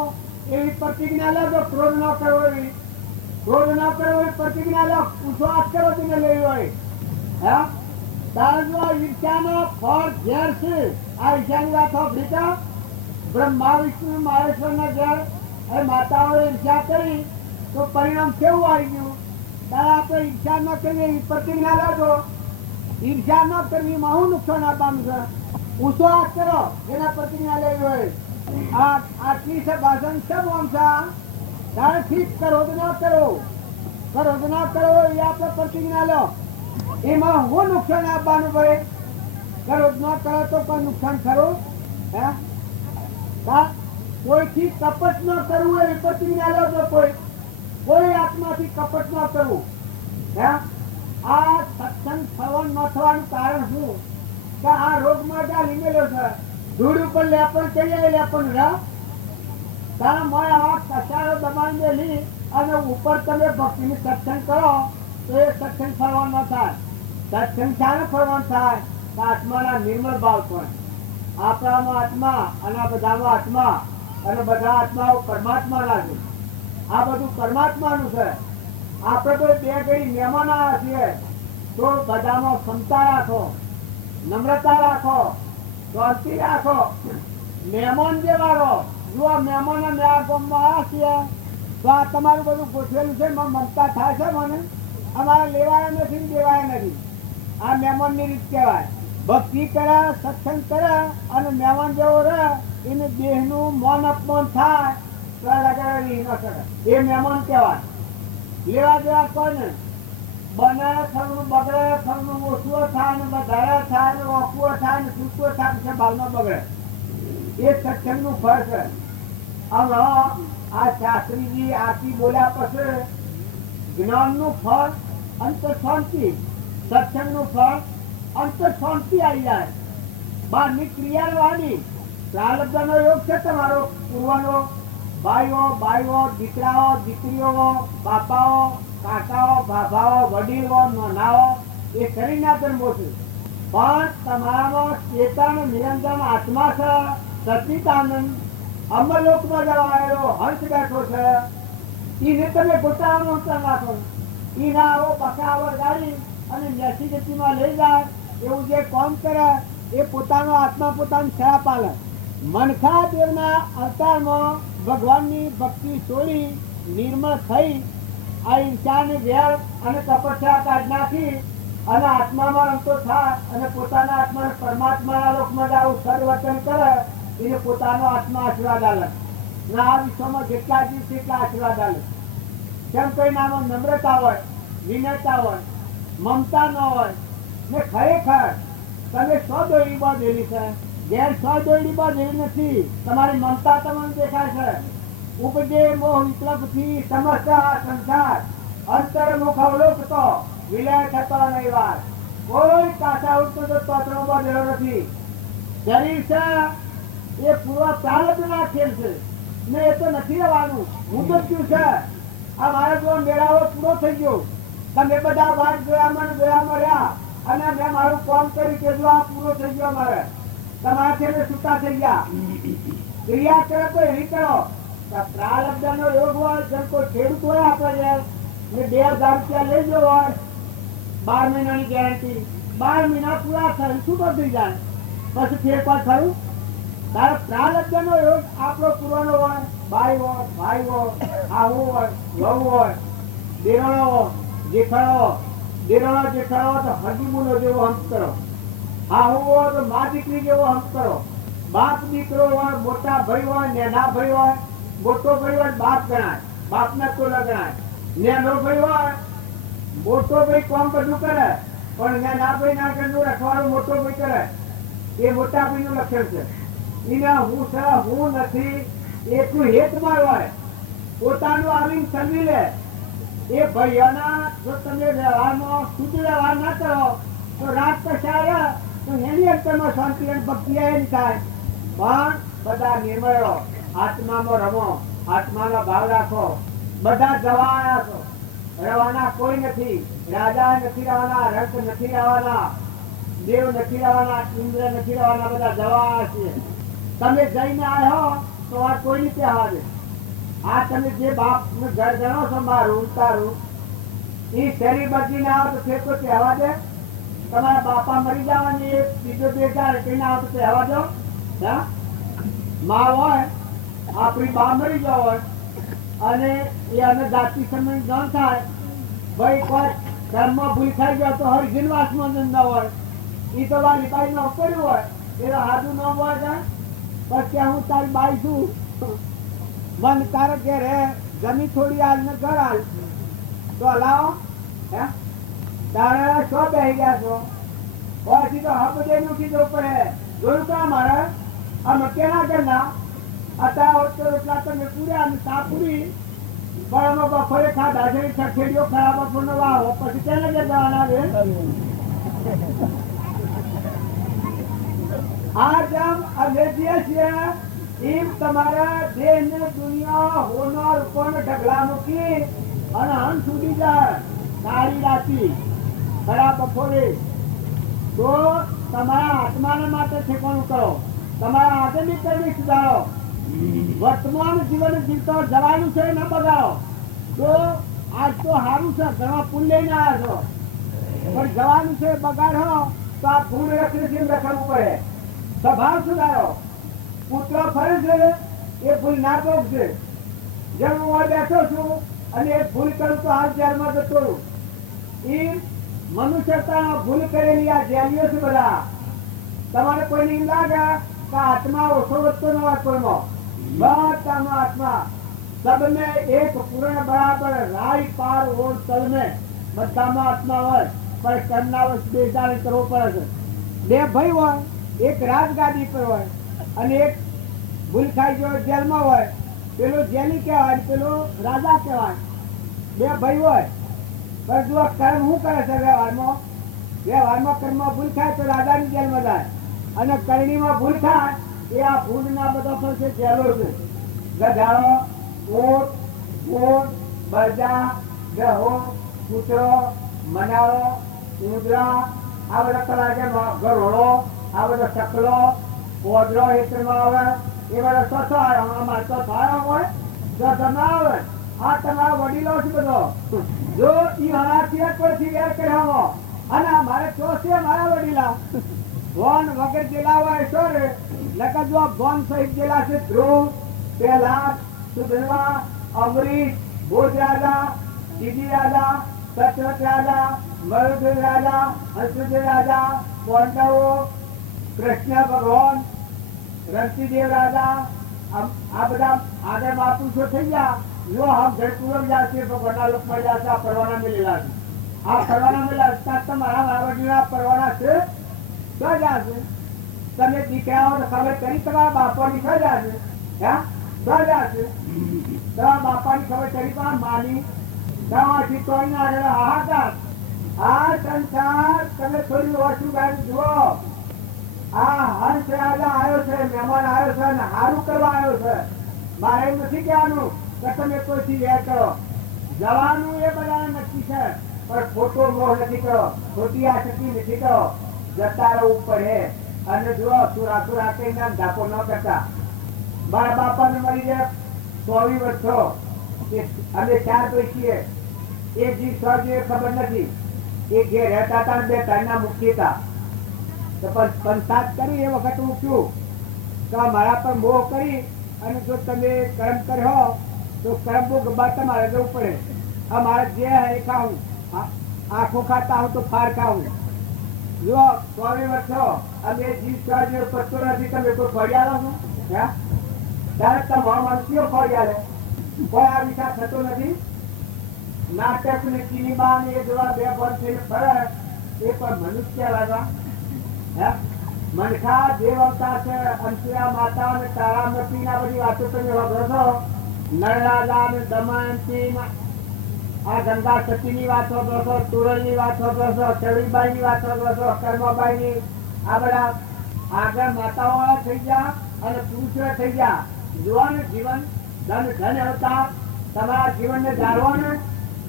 એવી પ્રતિજ્ઞા લો તો ક્રોધ ન કરવો એવી ક્રોધ ન કરવો એવી પ્રતિજ્ઞા લો વિશ્વાસ કરો તેને લેવી હોય હા તાર જો ઈર્ષ્યાનો ફળ ઝેર છે આ ઈર્ષ્યાની વાત સાંભળી તો બ્રહ્મા વિષ્ણુ મહેશ્વરના ઝેર એ માતાઓએ ઈર્ષ્યા કરી તો પરિણામ કેવું આવી ગયું તારે આપણે ઈર્ષ્યા ન કરવી એવી પ્રતિજ્ઞા લેજો ઈર્ષ્યા ન કરવી માં હું નુકસાન આપવાનું છે વિશ્વાસ કરો એના પ્રતિજ્ઞા લેવી હોય આટલી છે ભાષણ છે બોમસા તારે ઠીક ક્રોધ ન કરો એ આપણે પ્રતિજ્ઞા લો એમાં હું નુકસાન આપવાનું ભાઈ ક્રોધ ન કરો તો પણ નુકસાન ખરું હે કોઈથી કપટ ન કરવું એવી પ્રતિજ્ઞા લો તો કોઈ આત્માથી કપટ ન કરવું હે આ સત્સંગ થવાનું ન થવાનું કારણ શું કે આ રોગમાં જ્યાં લીધેલો છે ધૂળ ઉપર લેપણ કહીએ લેપણ રા તારા મોય આવા કસારો દબાઈને લી અને ઉપર તમે ભક્તિની સત્સંગ કરો તો એ સત્સંગ ફરવાનું ન થાય સત્સંગ ક્યારે ફરવાનું થાય તો આત્માના નિર્મળ ભાવ પણ આપણામાં આત્મા અને આ બધામાં આત્મા અને બધા આત્માઓ પરમાત્માના છે આ બધું પરમાત્માનું છે આપણે તો બે ઘડી મહેમાન આવ્યા છીએ તો બધામાં ક્ષમતા રાખો નમ્રતા રાખો શાંતિ રાખો મહેમાન જેવા રહો જો આ મહેમાન ગામમાં આવ્યા છીએ તો આ તમારું બધું ગોઠવેલું છે મમતા થાય છે મને અમારે લેવાયા નથી દેવાયા નથી આ મહેમાનની રીત કહેવાય ભક્તિ કરે સત્સંગ કરે અને મહેમાન જેવો રહે એને દેહનું મન અપમાન થાય તો લગાડવાની ન કરે. એ મહેમાન કહેવાય. લેવા દેવા કોઈ નહીં. બને થવાનું બગડે, થવાનું ઓછું થાય ને વધારે થાય ને ઓછું થાય ને સૂકું થાય ને ભાવમાં બગડે. એ સત્સંગનું ફળ છે. હવે આ શાસ્ત્રીજી આથી બોલ્યા પછી જ્ઞાનનું ફળ અંત શાંતિ, સત્સંગનું ફળ અંત શાંતિ આવી જાય. બહારની ક્રિયા વાળી પ્રારબ્ધનો યોગ છે તમારો પૂર્વનો. ભાઈઓ બાઈઓ, દીકરાઓ દીકરીઓ, બાપાઓ કાકાઓ બાબાઓ, વડીલો નાનાઓ એ શરીરના જન્મો છે. પણ તમારામાં ચેતન નિરંજન આત્મા છે, સચિદાનંદ અમરલોકમાં જવાયેલો હંસ બેઠો છે. એને તમે ગોટાળાનો અંતર નાખો. એના આવો બસાવર ગાડી અને મેસી ગતિમાં લઈ જાય એવું જે કામ કરે એ પોતાનો આત્મા પોતાની સેવા પાલે. મનખા દેવના અવતારમાં ભગવાનની ભક્તિ છોડી નિર્મળ થઈ આ ઈર્ષાની વેર અને તપસ્યા કાઢી નાખી અને આત્મામાં રમતો થાય અને પોતાના આત્માને પરમાત્માના લોકમાં જવું સર્વચન કરે એને પોતાનો આત્મા આશીર્વાદ આલે. ના આ વિશ્વમાં જેટલા જીવ તેટલા આશીર્વાદ આલે. કેમ કઈ નામાં નમ્રતા હોય, વિનયતા હોય, મમતા ન હોય ને ખરેખર તમે 100 દોડી બાંધેલી છે. ઘેર 100 દોડી બાંધેલી નથી. તમારી મમતા તમને દેખાય છે. ઉપજે મોહ વિકલ્પ થી સમસ્ત આ સંસાર અંતર મુખ અવલોકતો વિલય થતો નહીં વાર. કોઈ કાચા ઉઠતો તો તોતરો બાંધેલો નથી. શરીર છે એ પૂર્વ પ્રારબ્ધ ના ખેલ છે ને એ તો નથી રહેવાનું. હું તો શું છે આ મારો જો મેળાવો પૂરો થઈ ગયો. તમે બધા વાત જોયામાં રહ્યા અને મેં મારું કામ કર્યું તેટલું આ પૂરો થઈ ગયો. મારે તમારા છે છૂટા થઈ ગયા. ક્રિયા કરે તો એવી કરો. પ્રારબ્ધ નો યોગ હોય, જેમ કોઈ ખેડૂત હોય આપણે ને 2000 રૂપિયા લઈ ગયો હોય 12 મહિનાની ગેરંટી, 12 મહિના પૂરા થાય છૂટો થઈ જાય પછી ફેરફાર થયું. તારે પ્રારબ્ધ નો યોગ આપણો પૂરવાનો હોય. ભાઈ હોય, ભાઈ હોય, આવું હોય, વહુ હોય, દેરાણો જેઠાણો, દેરાણો જેઠાણો તો હજીમુનો જેવો હંસ કરો. આવું હોય તો મા દીકરી જેવો હંસ કરો. બાપ દીકરો હોય, મોટા ભાઈ હોય, નેના ભાઈ હોય. મોટો ભાઈ હોય બાપ ગણાય, બાપ ના તોલા ગણાય. નેનો ભાઈ હોય, મોટો ભાઈ કામ બધું કરે પણ નેના ભાઈ ના ઘરનું રખવાનું મોટો ભાઈ કરે. એ મોટા ભાઈ નું લક્ષણ છે. એને હું છે હું નથી એટલું હેતમાં હોય. પોતાનું આવીને સમજી લે. એ ભાઈઓના જો તમે વ્યવહારમાં શુદ્ધ વ્યવહાર ના કરો તો રાત પસાર તો એની અંતરમાં શાંતિ અને ભક્તિ એની થાય. પણ બધા નિર્મળો આત્મામાં રમો, આત્માનો ભાવ રાખો. બધા જવા આવ્યા છો, રહેવાના કોઈ નથી. રાજા નથી રહેવાના, રંક નથી રહેવાના, દેવ નથી રહેવાના, ઇન્દ્ર નથી રહેવાના. બધા જવા આવ્યા છીએ. તમે જઈને આવ્યો તો આ કોઈની ત્યાં આવે. આ તમે જે બાપ નું ઘર ગણો છો મારું તારું એ શરીર બચીને આવો તો ફેર કોઈ કહેવા દે? તમારા બાપા મરી જવાની બીજો 2000 કહીને આવો તો કહેવા દો? માં હોય આપણી બા મરી જાવ હોય અને એ અમે જાતિ સમય ન થાય ભાઈ કોઈ ધર્મમાં ભૂલ ખાઈ ગયો તો હર જીનવાસમાં ન હોય. એ તો વાલી બાઈ નો કર્યું હોય એ હાજુ ન હોય પછી હું તારી બાઈ છું મન તારે ઘેર જમી થોડી હાલ ને ઘર હાલ તો હલાવો. તારે શું બેસી ગયા છો? પછી તો હબદે નું કીધું પડે. જોયું કા મારે અમે કેના ઘરના અત્યારે એટલા તમે પૂર્યા અને સા પૂરી પણ અમે બપોરે ખાધા છે છઠેડીઓ ખરાબ બપોરનો વાવો પછી તેને ઘેર જવાના આવે. આ જેમ અમે જે છીએ એમ તમારા દેહ ને દુનિયા હોનાર ઉપર ઢગલા મૂકી અને હન સુધી જાય સારી રાતી ખરાબ બપોરે તો તમારા આત્માના માટે ઠેકાણું કરો. તમારા આગળની પેઢી સુધારો. વર્તમાન જીવન જીવતો જવાનું છે ન બગાડો. તો આજ તો સારું છે ઘણા પુલ લઈને આવ્યા છો પણ જવાનું છે બગાડો તો આ ફૂલ રખડી રખડવું પડે. સ્વભાવ સુધારો. પુત્ર ફરે છે એ ભૂલ ના છે. જેમ હું બેઠો છું અને એ ભૂલ કરું તો હાલ જેલમાં જતો રહું. એ મનુષ્યતા ભૂલ કરેલી આ જેલીઓ છે બધા. તમારે કોઈને એમ લાગે કે આત્મા ઓછો વધતો ન હોય કોઈમાં બધાનો આત્મા सब में एक पूर्ण बराबर राय पार और तल में બધામાં આત્મા હોય પણ કર્મનાવશ બેદાર કરવો પડે છે. બે ભાઈ હોય, એક રાજગાદી પર હોય અને એક ભૂલ ખાઈ જો જેલમાં હોય. પેલો જેલી કહેવાય અને પેલો રાજા કહેવાય. બે ભાઈ હોય પણ જો કર્મ શું કરે છે વ્યવહારમાં કર્મમાં ભૂલ ખાય તો રાજાની જેલમાં જાય અને કરણીમાં ભૂલ ખાય એ આ ભૂલના બધા પર છે જેલો છે. ગધાડો, ઊંટ, ઊંટ, બળદા, ગહો, કૂતરો, મનાળો, ઉંદરા, આ બધા કલાકે ગરોળો, આ બધો ચકલો, પોદરો હેતરમાં આવે એ બધા ચોથો આવ્યો. અમારે ચોથો આવ્યો હોય ચોથો ના આવે. આ તમારા વડીલો છે બધો. જો ઈ મારાથી કોઈથી વેર કર્યો અને મારે ચોથી મારા વડીલા ભોન વગર જેલા હોય સોરે નકર જો ભોન સહિત જેલા છે ધ્રુવ, પ્રહલાદ, સુધન્વા, અમરીશ, ભોજ રાજા, સીધી રાજા, સત્યવત રાજા, મરુદ રાજા, હંસુદ રાજા, પાંડવો, કૃષ્ણ ભગવાન, રણસિંહદેવ રાજા, આ બધા આગળ મહાપુરુષો થઈ ગયા. જો હમ જડપૂર્વક જાશે ભગવાનના લોકમાં જાશે. આ પરવાના મેળેલા છે. આ પરવાના મેળેલા તમારા મારવાડીના પરવાના છે તો જાશે. તમે દીકરાઓ ખબર કરી તમારા બાપાની તો જાશે. તો જાશે તમારા બાપાની ખબર કરી પણ માની તમારી કોઈ ના આગળ હાહાકાર. આ સંસાર તમે થોડી ઓછું ગાડી જુઓ. આ હંસ રાજા આવ્યો છે, મહેમાન આવ્યો છે અને સારું કરવા આવ્યો છે. મારે એમ નથી કહેવાનું કે તમે કોઈથી વેર કરો. જવાનું એ બધાને નક્કી છે પણ ખોટો મોહ નથી કરો, ખોટી આસક્તિ નથી કરો. જતા રહેવું પડે અને જુઓ સુરા કહીને ધાકો ન કરતા. મારા બાપાને મળી જાય 24 વર્ષો અમે 4 પૈકી એક જી સ્વામી ખબર નથી. એક જે રહેતા હતા બે ટાઈમના મુક્તિ હતા તો પંચાયત કરી એ વખત હું છું તો મારા પર મોહ કરી અને જો તમે કર્મ કર્યો તો કર્મ ગબ્બા તમારે જવું પડે. આ મારે જે એ ખાવું, આંખો ખાતા હું તો ફાર ખાવું. જો 24 વર્ષો અમે જીવ સ્વામી પત્તો નથી. તમે કોઈ ફળિયાલો છો ત્યારે તમારો મનુષ્યો ફળિયાલે કોઈ આ વિચાર થતો નથી. નાટક ને સિનેમા ને એ જોવા બે બંધ થઈને ફરે એ પણ મનુષ્ય લાગવા. મનખા દેવ અવતાર છે. અંતરા માતા અને તારામતી ના બધી વાતો તમે વાપરો છો. નળરાજા અને દમયંતી, આ ગંગા સતી ની વાત વાપરો છો, તુરલ ની વાત વાપરો છો, ચવીબાઈ ની વાત વાપરો છો, કર્મબાઈ ની. આ બધા આગળ માતાઓ વાળા થઈ ગયા અને પુરુષો થઈ ગયા. જોવાનું જીવન ધન અવતાર તમારા જીવન ને જાળવાનું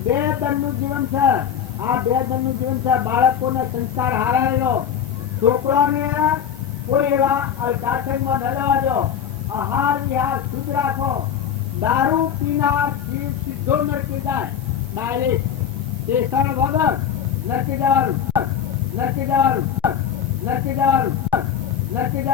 2 દંડનું જીવન છે. આ 2 દંડનું જીવન છે. બાળકોને સંસ્કાર હારાયેલો. છોકરાને કોઈ એવા અલકાસંગમાં ન લેવા દો. આહાર વિહાર શુદ્ધ રાખો. દારૂ પીનાર જીવ સીધો નરકી જાય ડાયરેક્ટ. સ્ટેશન વગર નરકી જવાનું, નરકી જવાનું, નરકી જવાનું, નરકી જવાનું.